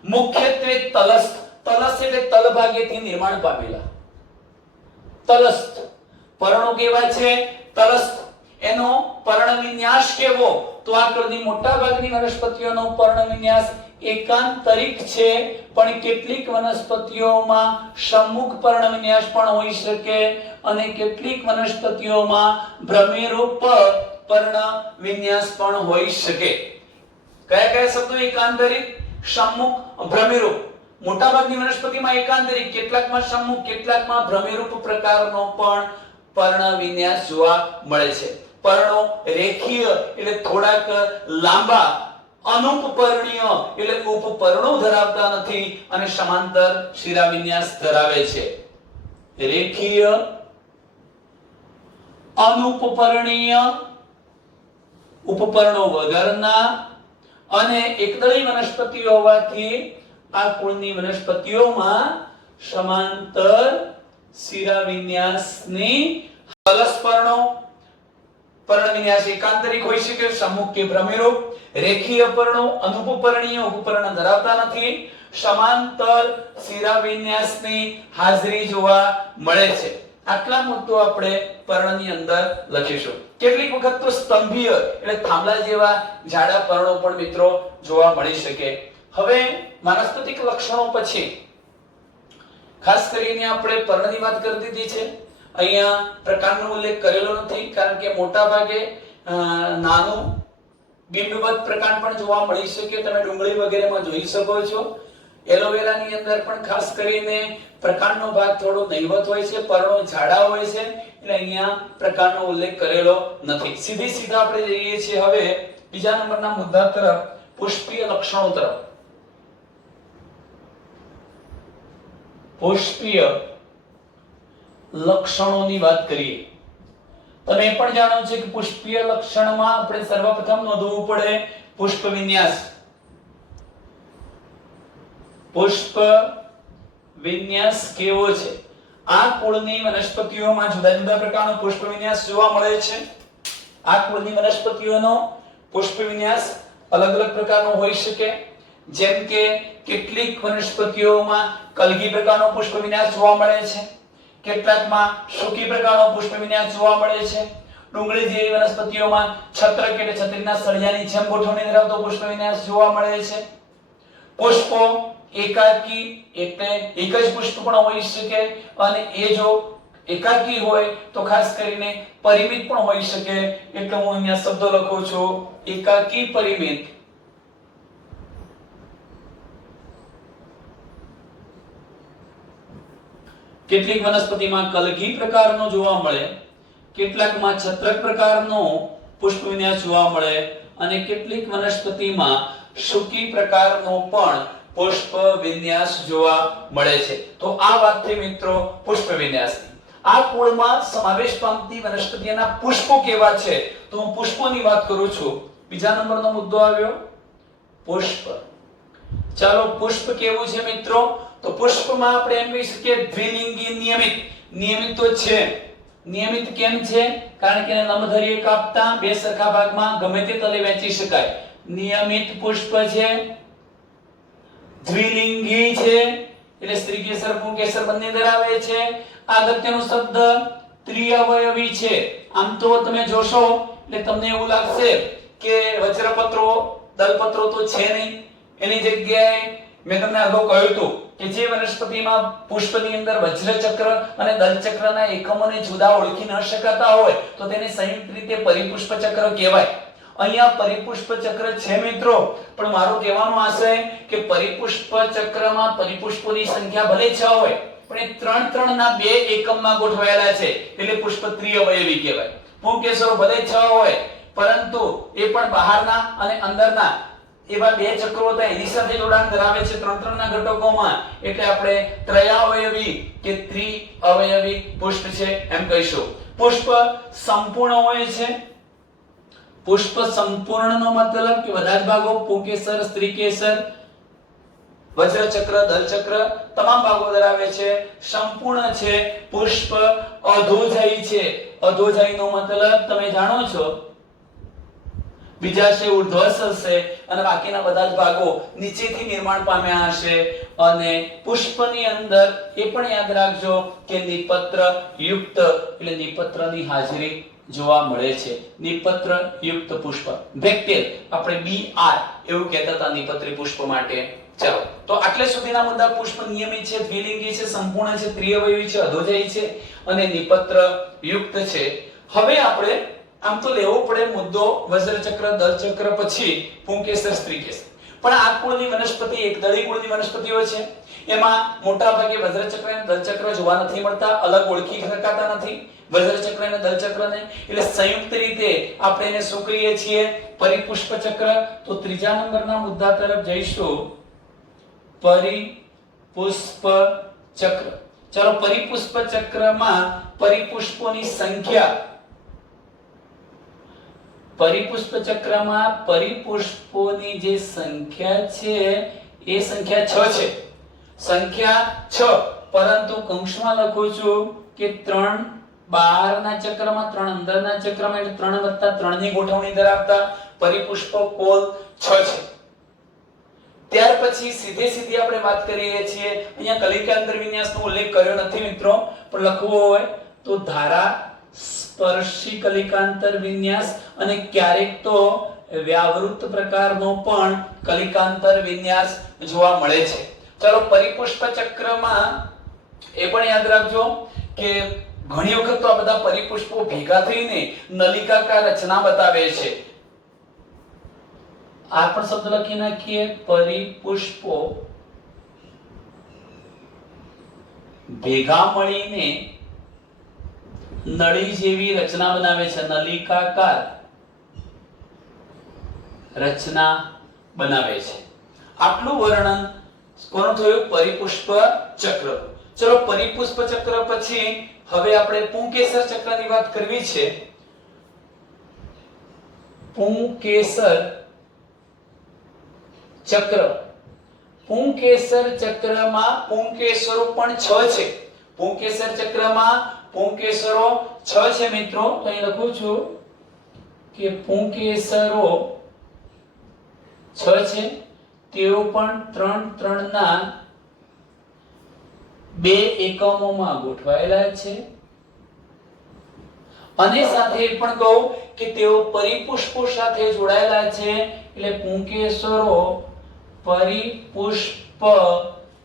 મુખ્યત્વે તલસ્થ. તલસ્થ એટલે તલભાગેથી નિર્માણ પામેલા. તલસ્થ. પર્ણો કેવા છે? તલસ્થ. એનો પર્ણ વિન્યાસ કેવો? તો આ કુળની મોટા ભાગની વનસ્પતિઓનો પર્ણ વિન્યાસ એકાંતરિક છે, પણ કેટલીક વનસ્પતિઓમાં સમ્મુખ પર્ણ વિન્યાસ પણ હોઈ શકે અને કેટલીક વનસ્પતિઓમાં ભ્રમિરૂપ પર્ણ વિન્યાસ પણ હોઈ શકે. કયા કયા શબ્દો? એકાંતરિક, સમ્મુખ, ભ્રમિરૂપ. મોટા ભાગની વનસ્પતિમાં એકાંતરિક, કેટલાકમાં સમ્મુખ, કેટલાકમાં ભ્રમિરૂપ પ્રકારનો પણ પર્ણ વિન્યાસ જોવા મળે છે. પર્ણો રેખીય એટલે થોડાક લાંબા, અનુપપર્ણીય એટલે ઉપપર્ણો ધરાવતા નથી અને સમાંતર શિરા વિન્યાસ ધરાવે છે. રેખીય અનુપપર્ણીય, ઉપપર્ણો વગરના અને એકદળી વનસ્પતિઓ હોવાથી આ કુળની વનસ્પતિઓમાં સમાંતર શિરાવિન્યાસની કલશપર્ણો, પર્ણવિન્યાસ એકાંતરિક હોઈ શકે, સમુખ કે ભ્રમિરૂપ, રેખીય પર્ણો, અનુપપર્ણીય, ઉપપર્ણ ધરાવતા નથી, સમાંતર શિરાવિન્યાસની હાજરી જોવા મળે છે. આટલા મુદ્દો આપણે પર્ણની અંદર લખીશું. કેટલીક વખત તો સ્તંભીય એટલે થાંભલા જેવા જાડા પર્ણો પણ મિત્રો જોવા મળી શકે. હવે વાનસ્પતિક લક્ષણો પછી ખાસ કરીને આપણે પર્ણની વાત કરી દીધી છે. અહીંયા પ્રકારનો ઉલ્લેખ કરેલો નથી કારણ કે મોટા ભાગે નાનું બિંબવત પ્રકાર પણ જોવા મળી શકે. તમે ડુંગળી વગેરેમાં જોઈ શકો છો. એલોવેરાની અંદર પણ ખાસ કરીને પ્રકારનો ભાગ થોડો નહીવત હોય છે, પર્ણો જાડા હોય છે, એટલે અહીંયા પ્રકારનો ઉલ્લેખ કરેલો નથી. સીધા આપણે જઈએ છીએ હવે બીજા નંબરના મુદ્દા તરફ, પુષ્પીય લક્ષણો તરફ. પુષ્પીય લક્ષણોની વાત કરીએ. તમે એ પણ જાણો છો કે પુષ્પીય લક્ષણમાં આપણે સર્વપ્રથમ નોંધવું પડે પુષ્પ વિન્યાસ. પુષ્પ વિન્યાસ કેવો છે? આ કુળની વનસ્પતિઓમાં જુદા જુદા પ્રકારનો પુષ્પ વિન્યાસ જોવા મળે છે. આ કુળની વનસ્પતિઓનો પુષ્પ વિન્યાસ અલગ અલગ પ્રકારનો હોઈ શકે. જેમ કે કેટલીક વનસ્પતિઓમાં કલગી પ્રકારનો પુષ્પ વિન્યાસ જોવા મળે છે, કેટલાકમાં શુકી પ્રકારનો પુષ્પ વિન્યાસ જોવા મળે છે. ડુંગળી જેવી વનસ્પતિઓમાં છત્રક એટલે છત્રીના સળિયાની જેમ ગોઠવણી ધરાવતો પુષ્પ વિન્યાસ જોવા મળે છે. પુષ્પો એકાકી એટલે એક જ પુષ્પ પણ હોઈ શકે, અને એ જો એકાકી હોય તો ખાસ કરીને પરિમિત પણ હોઈ શકે. એટલે હું અહીંયા શબ્દ લખું છું એકાકી પરિમિત. કેટલીક વનસ્પતિમાં કલગી પ્રકારનો જોવા મળે, કેટલાકમાં છત્રક પ્રકારનો પુષ્પ વિન્યાસ જોવા મળે, અને કેટલીક વનસ્પતિમાં શુકી પ્રકારનો પણ પુષ્પ વિન્યાસ જોવા મળે છે. તો આ વાત થઈ મિત્રો પુષ્પ વિન્યાસની. આ કુળમાં સમાવેશ પામતી વનસ્પતિના પુષ્પો કેવા છે તો હું પુષ્પોની વાત કરું છું. બીજા નંબરનો મુદ્દો આવ્યો પુષ્પ. ચાલો પુષ્પ કેવું છે મિત્રો? તો પુષ્પમાં આપણે એમ કહી શકીએ દ્વિલિંગી નિયમિત. નિયમિત તો છે. નિયમિત કેમ છે? કારણ કે લંબધરીય કાપતા બે સરખા ભાગમાં ગમે તે તલે વહેંચી શકાય. નિયમિત પુષ્પ છે, દ્વિલિંગી છે એટલે સ્ત્રી કેસર પુંકેસર બંને ધરાવે છે. અગત્યનો શબ્દ ત્રિઅવયવી છે. આમ તો તમે જોશો એટલે તમને એવું લાગશે કે વજ્રપત્રો દલપત્રો તો છે નહીં. એની જગ્યાએ મેં તમને અગાઉ કહ્યું હતું કે જે વનસ્પતિમાં પુષ્પની અંદર વજ્રચક્ર અને દલચક્રના એકમોને જુદા ઓળખી ન શકાતા હોય તો તેને સંયુક્ત રીતે પરિપુષ્પ ચક્ર કહેવાય. અહીંયા પરિપુષ્પ ચક્ર છે મિત્રો, પણ મારું કહેવાનો આશય કે પરિપુષ્પ ચક્રમાં પરિપુષ્પોની સંખ્યા ભલે 6 હોય પણ એ 3 ના બે એકમમાં ગોઠવાયેલા છે એટલે પુષ્પ ત્રિઅવયવી કહેવાય. પુંકેસરો ભલે 6 હોય પરંતુ એ પણ બહારના અને અંદરના એવા બે ચક્રો હતા એની સાથે જોડાણ ધરાવે છે 3 ના ઘટકોમાં, એટલે આપણે ત્રયાવયવી કે ત્રિઅવયવી પુષ્પ છે એમ કહીશું. પુષ્પ સંપૂર્ણ હોય છે. પુષ્પ સંપૂર્ણનો મતલબ કે બધા જ ભાગો પુંકેસર, સ્ત્રીકેસર, વજ્રચક્ર, દલચક્ર તમામ ભાગો ધરાવે છે, સંપૂર્ણ છે. પુષ્પ અધોજાઈ છે. અધોજાઈનો મતલબ તમે જાણો છો બીજા છે ઉર્ધ્વસ્થલ છે અને બાકીના બધા જ ભાગો નીચેથી નિર્માણ પામ્યા હશે. અને પુષ્પની અંદર એ પણ યાદ રાખજો કે નિપત્ર યુક્ત એટલે નિપત્રની હાજરી જોવા મળે છે. નિપત્ર યુક્ત પુષ્પ. વેક્ટેલ આપણે BR એવું કહેતા હતા નિપત્રી પુષ્પ માટે. ચાલો તો આટલે સુધીના મુદ્દા. પુષ્પ નિયમિત છે, દ્વિલિંગી છે, સંપૂર્ણ છે, ત્રિઅવયવી છે, અધોજાઈ છે અને નિપત્ર યુક્ત છે. હવે આપણે આમ તો લેવો પડે મુદ્દો વજ્રચક્ર, દલચક્ર, પછી પુંકેસર, સ્ત્રીકેસર. પણ આ કુળની વનસ્પતિ એકદળી કુળની વનસ્પતિઓ છે. એમાં મોટા ભાગે વજ્રચક્ર અને દલચક્ર જોવા નથી મળતા, અલગ ઓળખી શકાતા નથી વજ્રચક્ર અને દલચક્રને. એટલે સંયુક્ત રીતે આપણે એને શું કહીએ છીએ? પરિપુષ્પ ચક્ર. તો ત્રીજા નંબરના મુદ્દા તરફ જઈશું. પરિપુષ્પ ચક્ર. ચાલો પરિપુષ્પ ચક્રમાં પરિપુષ્પોની સંખ્યા પરિપુષ્પ ચક્રમાં પરિપુષ્પોની જે સંખ્યા છે એ સંખ્યા 6 છે, સંખ્યા 6, પરંતુ કૌંસમાં લખું છું કે 3 બહારના ચક્રમાં 3 અંદરના ચક્રમાં, એટલે 3 + 3 ની ગોઠવણી ધરાવતા પરિપુષ્પ કોલ 6 છે. ત્યાર પછી સીધી આપણે વાત કરીએ છીએ, અહીંયા કલિકાંતર વિન્યાસનો ઉલ્લેખ કર્યો નથી મિત્રો, પણ લખવો હોય તો ધારા સ્પર્શી કલિકાંતર વિન્યાસ અને ક્યારેક તો વ્યાવૃત પ્રકારનો પણ કલિકાંતર વિન્યાસ જોવા મળે છે. ચાલો પરિપુષ્પ ચક્રમાં એ પણ યાદ રાખજો કે ઘણી વખત તો આ બધા પરિપુષ્પો ભેગા થઈને નલિકાકાર રચના બતાવે છે. આ પણ શબ્દ લખી નાખીએ, પરિપુષ્પો ભેગા મળીને નળી જેવી રચના બનાવે છે, નલિકાકાર રચના બનાવે છે. આટલું વર્ણન કોનું થયું? પરિપુષ્પ ચક્ર. ચલો પરિપુષ્પ ચક્ર પછી હવે આપણે પુંકેસર ચક્રની વાત કરવી છે. પુંકેસર ચક્ર, પુંકેસર ચક્રમાં પુંકેસરો પણ 6 છે. પુંકેસર ચક્રમાં પુંકેસરો 6 છે મિત્રો. તો અહીં લખું છું કે પુંકેસરો 6 છે. તેઓ પણ 3 ના 2 એકમોમાં ગોઠવાયેલા છે. અને સાથે એ પણ કહું કે તેઓ પરિપુષ્પો સાથે જોડાયેલા છે, એટલે પુંકેસરો પરિપુષ્પ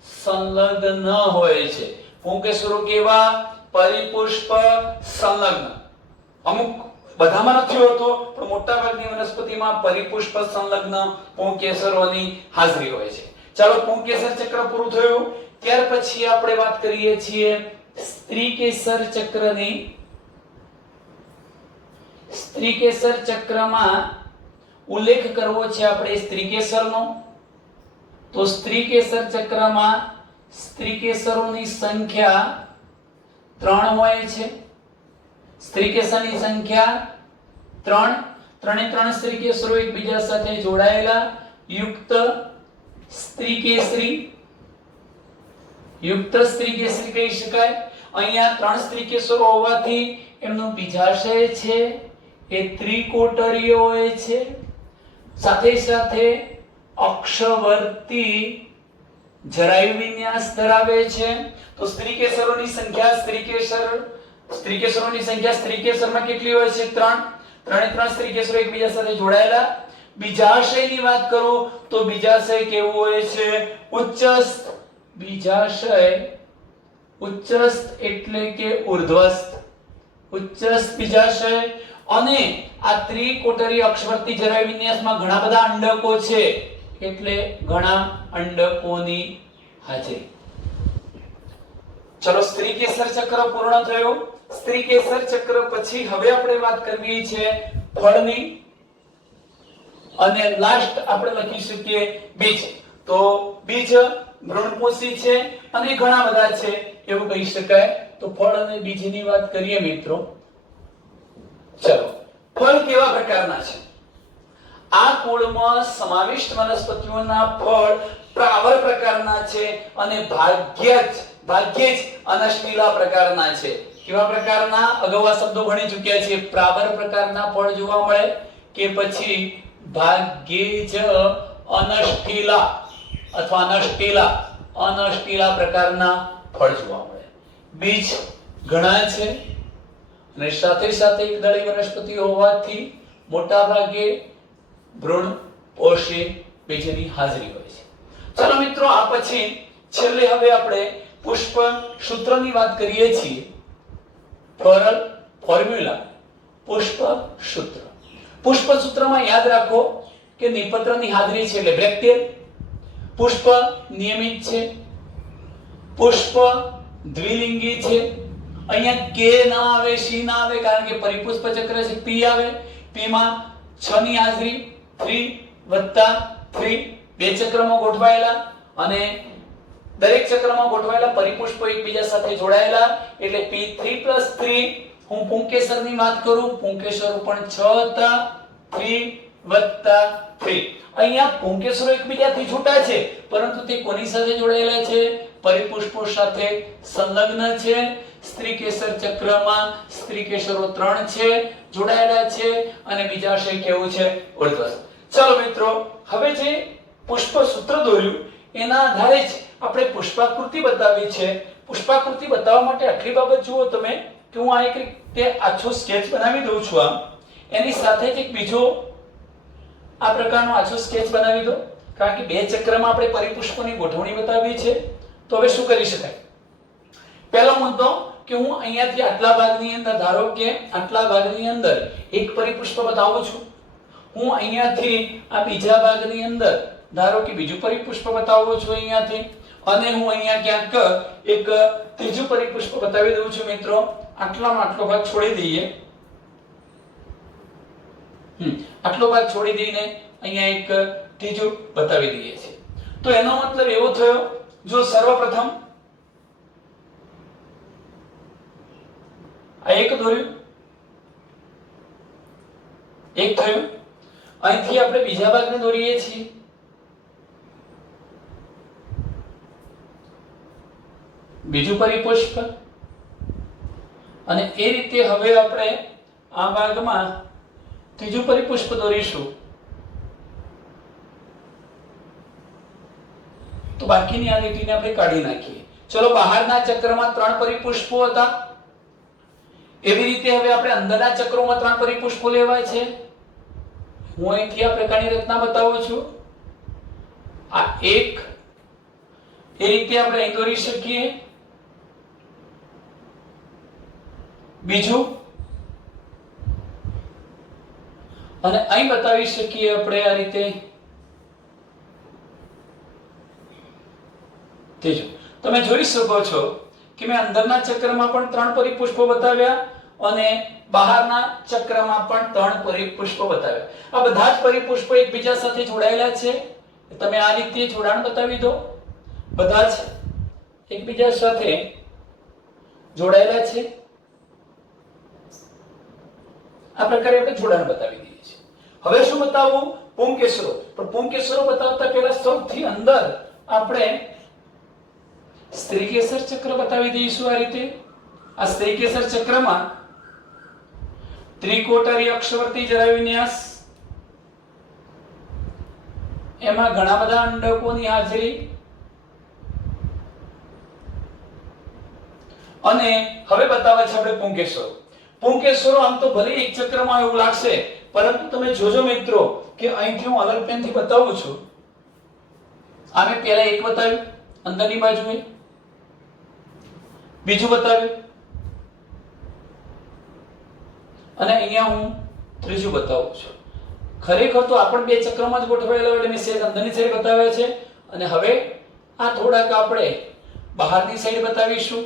સંલગ્ન હોય છે. પુંકેસરો કેવા? પરિપુષ્પ સંલગ્ન. અમુક બધામાં નથી હોતો, પણ મોટા ભાગની વનસ્પતિમાં પરિપુષ્પ સંલગ્ન પુંકેસરોની હાજરી હોય છે. ચાલો પુંકેસર ચક્ર પૂરું થયું. ત્યાર પછી આપણે વાત કરીએ છીએ સ્ત્રીકેસર ચક્રની. સ્ત્રીકેસર ચક્રમાં ઉલ્લેખ કરવો છે આપણે સ્ત્રીકેસરનો. તો સ્ત્રીકેસર ચક્રમાં સ્ત્રીકેસરોની સંખ્યા 3 હોય છે. સ્ત્રીકેસરની સંખ્યા 3. 3 સ્ત્રીકેસરો એકબીજા સાથે જોડાયેલા યુક્ત સ્ત્રીકેસરી, યુક્ત સ્ત્રીકેસરી કહી શકાય. અહીંયા 3 સ્ત્રીકેસરો હોવાથી એમનો બીજાશય છે એ ત્રિકોટરીય હોય છે. સાથે સાથે અક્ષવર્તી જરાયુ વિન્યાસ ધરાવે છે. તો સ્ત્રીકેસરોની સંખ્યા સ્ત્રીકેસરમાં કેટલી હોય છે? 3 સ્ત્રીકેસરો એકબીજા સાથે જોડાયેલા. બીજાશયની વાત કરું તો બીજાશય કેવું હોય છે? ઉચ્ચસ્થ. બીજાશય ઉચ્ચસ્થ એટલે કે ઉર્ધ્વસ્થ. ઉચ્ચસ્થ બીજાશય. અને આ ત્રિકોટરીય અક્ષવર્તી જરાયુ વિન્યાસમાં ઘણા બધા અંડકો છે, એટલે ઘણા અંડકોની હાજરી. ચલો સ્ત્રીકેસર ચક્ર પૂર્ણ થયું. સ્ત્રીકેસર ચક્ર પછી હવે આપણે વાત કરવી છે ફળની. અને લાસ્ટ આપણે લખી શકીએ બીજ. તો બીજ ભ્રૂણપોષી છે અને ઘણા બધા છે એવું કહી શકાય. તો ફળ અને બીજની વાત કરીએ મિત્રો. ચલો ફળ કેવા પ્રકારના છે? આ કુળમાં સમાવિષ્ટ વનસ્પતિઓના ફળ પ્રાવર પ્રકારના છે અને ભાગ્યે જ અનષ્ટીલા પ્રકારના છે. કેવા પ્રકારના? અગાઉ આ શબ્દો ભણી ચૂક્યા છે. પ્રાવર પ્રકારના ફળ જોવા મળે કે પછી ભાગ્યે જ અનષ્ટીલા અથવા અનષ્ટીલા પ્રકારના ફળ જોવા મળે. બીજ ઘણા છે અને સાથે સાથે એકદળી વનસ્પતિ હોવાથી મોટા ભાગે ભ્રૂણ પોષી બીજની હાજરી હોય છે. ચાલો મિત્રો આ પછી છેલ્લે હવે આપણે પુષ્પ સૂત્રની વાત કરીએ છીએ. ફોરલ ફોર્મ્યુલા પુષ્પ સૂત્ર. પુષ્પ સૂત્રમાં યાદ રાખો કે નિપત્રની હાજરી છે એટલે બ્રેકેટ. પુષ્પ નિયમિત છે. પુષ્પ દ્વિલિંગી છે. અહીંયા કે ના આવે, સી ના આવે, કારણ કે પરિપુષ્પ ચક્ર છે. પી આવે. પી માં 6 ની હાજરી, 3 + 3 બે ચક્રમાં ગોઠવાયેલા અને દરેક ચક્રમાં ગોઠવાયેલા પરિપુષ્પો એકબીજા સાથે જોડાયેલા એટલે P3 + 3. હું પુંકેસરની વાત કરું, પુંકેસરો પણ 6 હતા 3 + 3. અહીંયા પુંકેસરો એકબીજાથી છૂટા છે, પરંતુ તે કોની સાથે જોડાયેલા છે? પરિપુષ્પો સાથે સંલગ્ન છે. સ્ત્રીકેસર ચક્રમાં સ્ત્રીકેસરો 3 છે, જોડાયેલા છે, અને બીજાશય કેવું છે? ઉર્ધ્વસ્થ. ચલો મિત્રો, હવે જે પુષ્પ સૂત્ર દોર્યું એના આધારે જ આપણે પુષ્પાકૃતિ બતાવી છે. પુષ્પાકૃતિ બતાવવા માટે આટલી બાબત જુઓ તમે કે હું આ એક રીતે આછો સ્કેચ બનાવી દઉં છું. એની સાથે જ એક બીજો આ પ્રકારનો આછો સ્કેચ બનાવી દો, કારણ કે બે ચક્રમાં આપણે પરિપુષ્પોની ગોઠવણી બતાવી છે. તો હવે શું કરી શકાય? પહેલો મુદ્દો કે હું અહીંયાથી આટલા ભાગની અંદર, ધારો કે આટલા ભાગની અંદર એક પરિપુષ્પ બતાવું છું. હું અહીંયાથી આ બીજા ભાગની અંદર ધારો કે બીજું પરિપુષ્પ બતાવું છું અહીંયાથી, અને હું અહીંયા ક્યાંક એક ત્રીજું પરિપુષ્પ બતાવી દઉં છું. મિત્રો, આટલામાં આટલો ભાગ છોડી દઈએ. આટલો ભાગ છોડી દઈને અહીંયા એક ત્રીજું બતાવી દઈએ છીએ. તો એનો મતલબ એવો થયો, જો સર્વપ્રથમ આ એક દોર્યું, એક થયું. અહીંથી આપણે બીજા ભાગને દોરીએ છીએ. બીજું પરિપુષ્પ, અને એ રીતે હવે આપણે આ ભાગમાં ત્રીજું પરિપુષ્પ દોરીશું. તો બાકીની આ લીટીને આપણે કાઢી નાખીએ. ચલો, બહારના ચક્રમાં 3 પરિપુષ્પો હતા. એવી રીતે હવે આપણે અંદરના ચક્રોમાં 3 પરિપુષ્પો લેવાય છે. હું અહીંથી આ પ્રકારની રચના બતાવું છું. આ એક, એ રીતે આપણે અહીં દોરી શકીએ. બીજું, અને અહીં બતાવી શકીએ આપણે આ રીતે ત્રીજું. તમે જોઈ શકો છો કે મેં અંદરના ચક્રમાં પણ 3 પરિપુષ્પો બતાવ્યા અને બહારના ચક્રમાં પણ 3 પરિપુષ્પો બતાવ્યા. આ બધા જ પરિપુષ્પો એકબીજા સાથે જોડાયેલા છે. તમે આ રીતે જોડાણ બતાવી દો. બધા જ એકબીજા સાથે જોડાયેલા છે. આ પ્રકારે આપણે જોડાણ બતાવી દઈએ છીએ. હવે શું બતાવવું? પુંકેસરો. પણ પુંકેસરો બતાવતા પહેલા સૌથી અંદર આપણે સ્ત્રીકેસર ચક્ર બતાવી દઈશું. આ રીતે આ સ્ત્રીકેસર ચક્રમાં ત્રિકોટરી અક્ષવર્તી જરા વિન્યાસ, એમાં ઘણા બધા અંડકોની હાજરી, અને હવે બતાવે છે આપણે પુંકેસરો. પુંકેસરો આમ તો ભલે એક ચક્રમાં એવું લાગશે, પરંતુ તમે જોજો મિત્રો કે અહીંથી હું અલગ પેનથી બતાવું છું. આમે પહેલા એક બતાવ્યું અંદરની બાજુએ, બીજું બતાવ્યું, અને અહીંયા હું ત્રીજું બતાવું છું. ખરેખર તો આપણ બે ચક્રમાં જ ગોઠવાયેલા એટલે મેં સેજ અંદરની સાઈડ બતાવ્યા છે. અને હવે આ થોડાક આપણે બહારની સાઈડ બતાવીશું,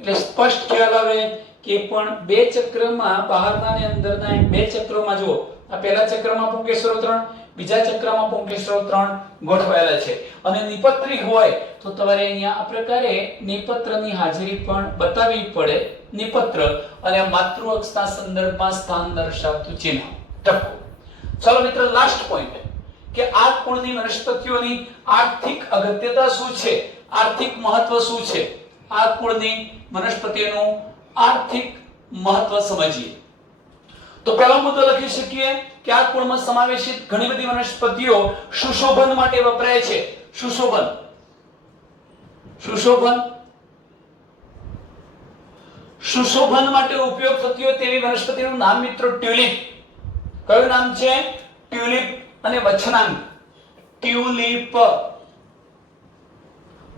એટલે સ્પષ્ટ ખ્યાલ આવે કે પણ બે ચક્રમાં બહારના અને અંદરના એમ બે ચક્રોમાં જુઓ, આ પહેલા ચક્રમાં પુંકેસરો 3, બીજા ચક્રમાં પુંકેસરો 3 ગોઠવાયેલા છે. અને નિપત્રી હોય તો તમારે અહીંયા આ પ્રકારે નિપત્રની હાજરી પણ બતાવવી પડે. નિપત્ર અને માતૃ અક્ષના સંદર્ભમાં સ્થાન દર્શાવતું ચિહ્ન ટપકો. ચાલો મિત્રો, લાસ્ટ પોઈન્ટ કે આ કુળની વનસ્પતિઓની આર્થિક અગત્યતા શું છે, આર્થિક મહત્વ શું છે. આ કુળની વનસ્પતિઓનું આર્થિક મહત્વ સમજીએ તો પહેલો મુદ્દો લખી શકીએ કે આ કુળમાં સમાવેશિત ઘણી બધી વનસ્પતિઓ સુશોભન માટે વપરાય છે. સુશોભન, સુશોભન, સુશોભન માટે ઉપયોગ થતી હોય તેવી વનસ્પતિનું નામ મિત્રો ટ્યુલિપ. કયું નામ છે? ટ્યુલિપ અને વચનાંગ. ટ્યુલિપ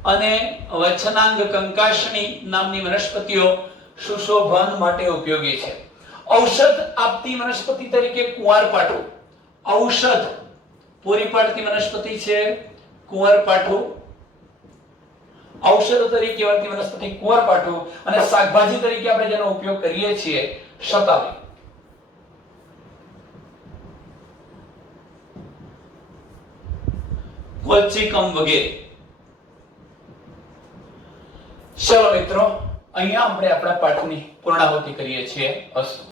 અને વચનાંગ કંકાશની નામની વનસ્પતિઓ સુશોભન માટે ઉપયોગી છે. ઔષધ આપતી વનસ્પતિ તરીકે કુંવારપાઠું. ઔષધ પૂરી પાડતી વનસ્પતિ છે કુંવારપાઠું. ઔષધ તરીકે વળતી વનસ્પતિ કુંવારપાઠું, અને શાકભાજી તરીકે આપણે જેનો ઉપયોગ કરીએ છીએ શતાવરી. કોલ્ચિકમ વગેરે. ચલો મિત્રો, અહીંયા આપણે આપણા પાઠની પૂર્ણાહુતિ કરીએ છીએ. અસ્તુ.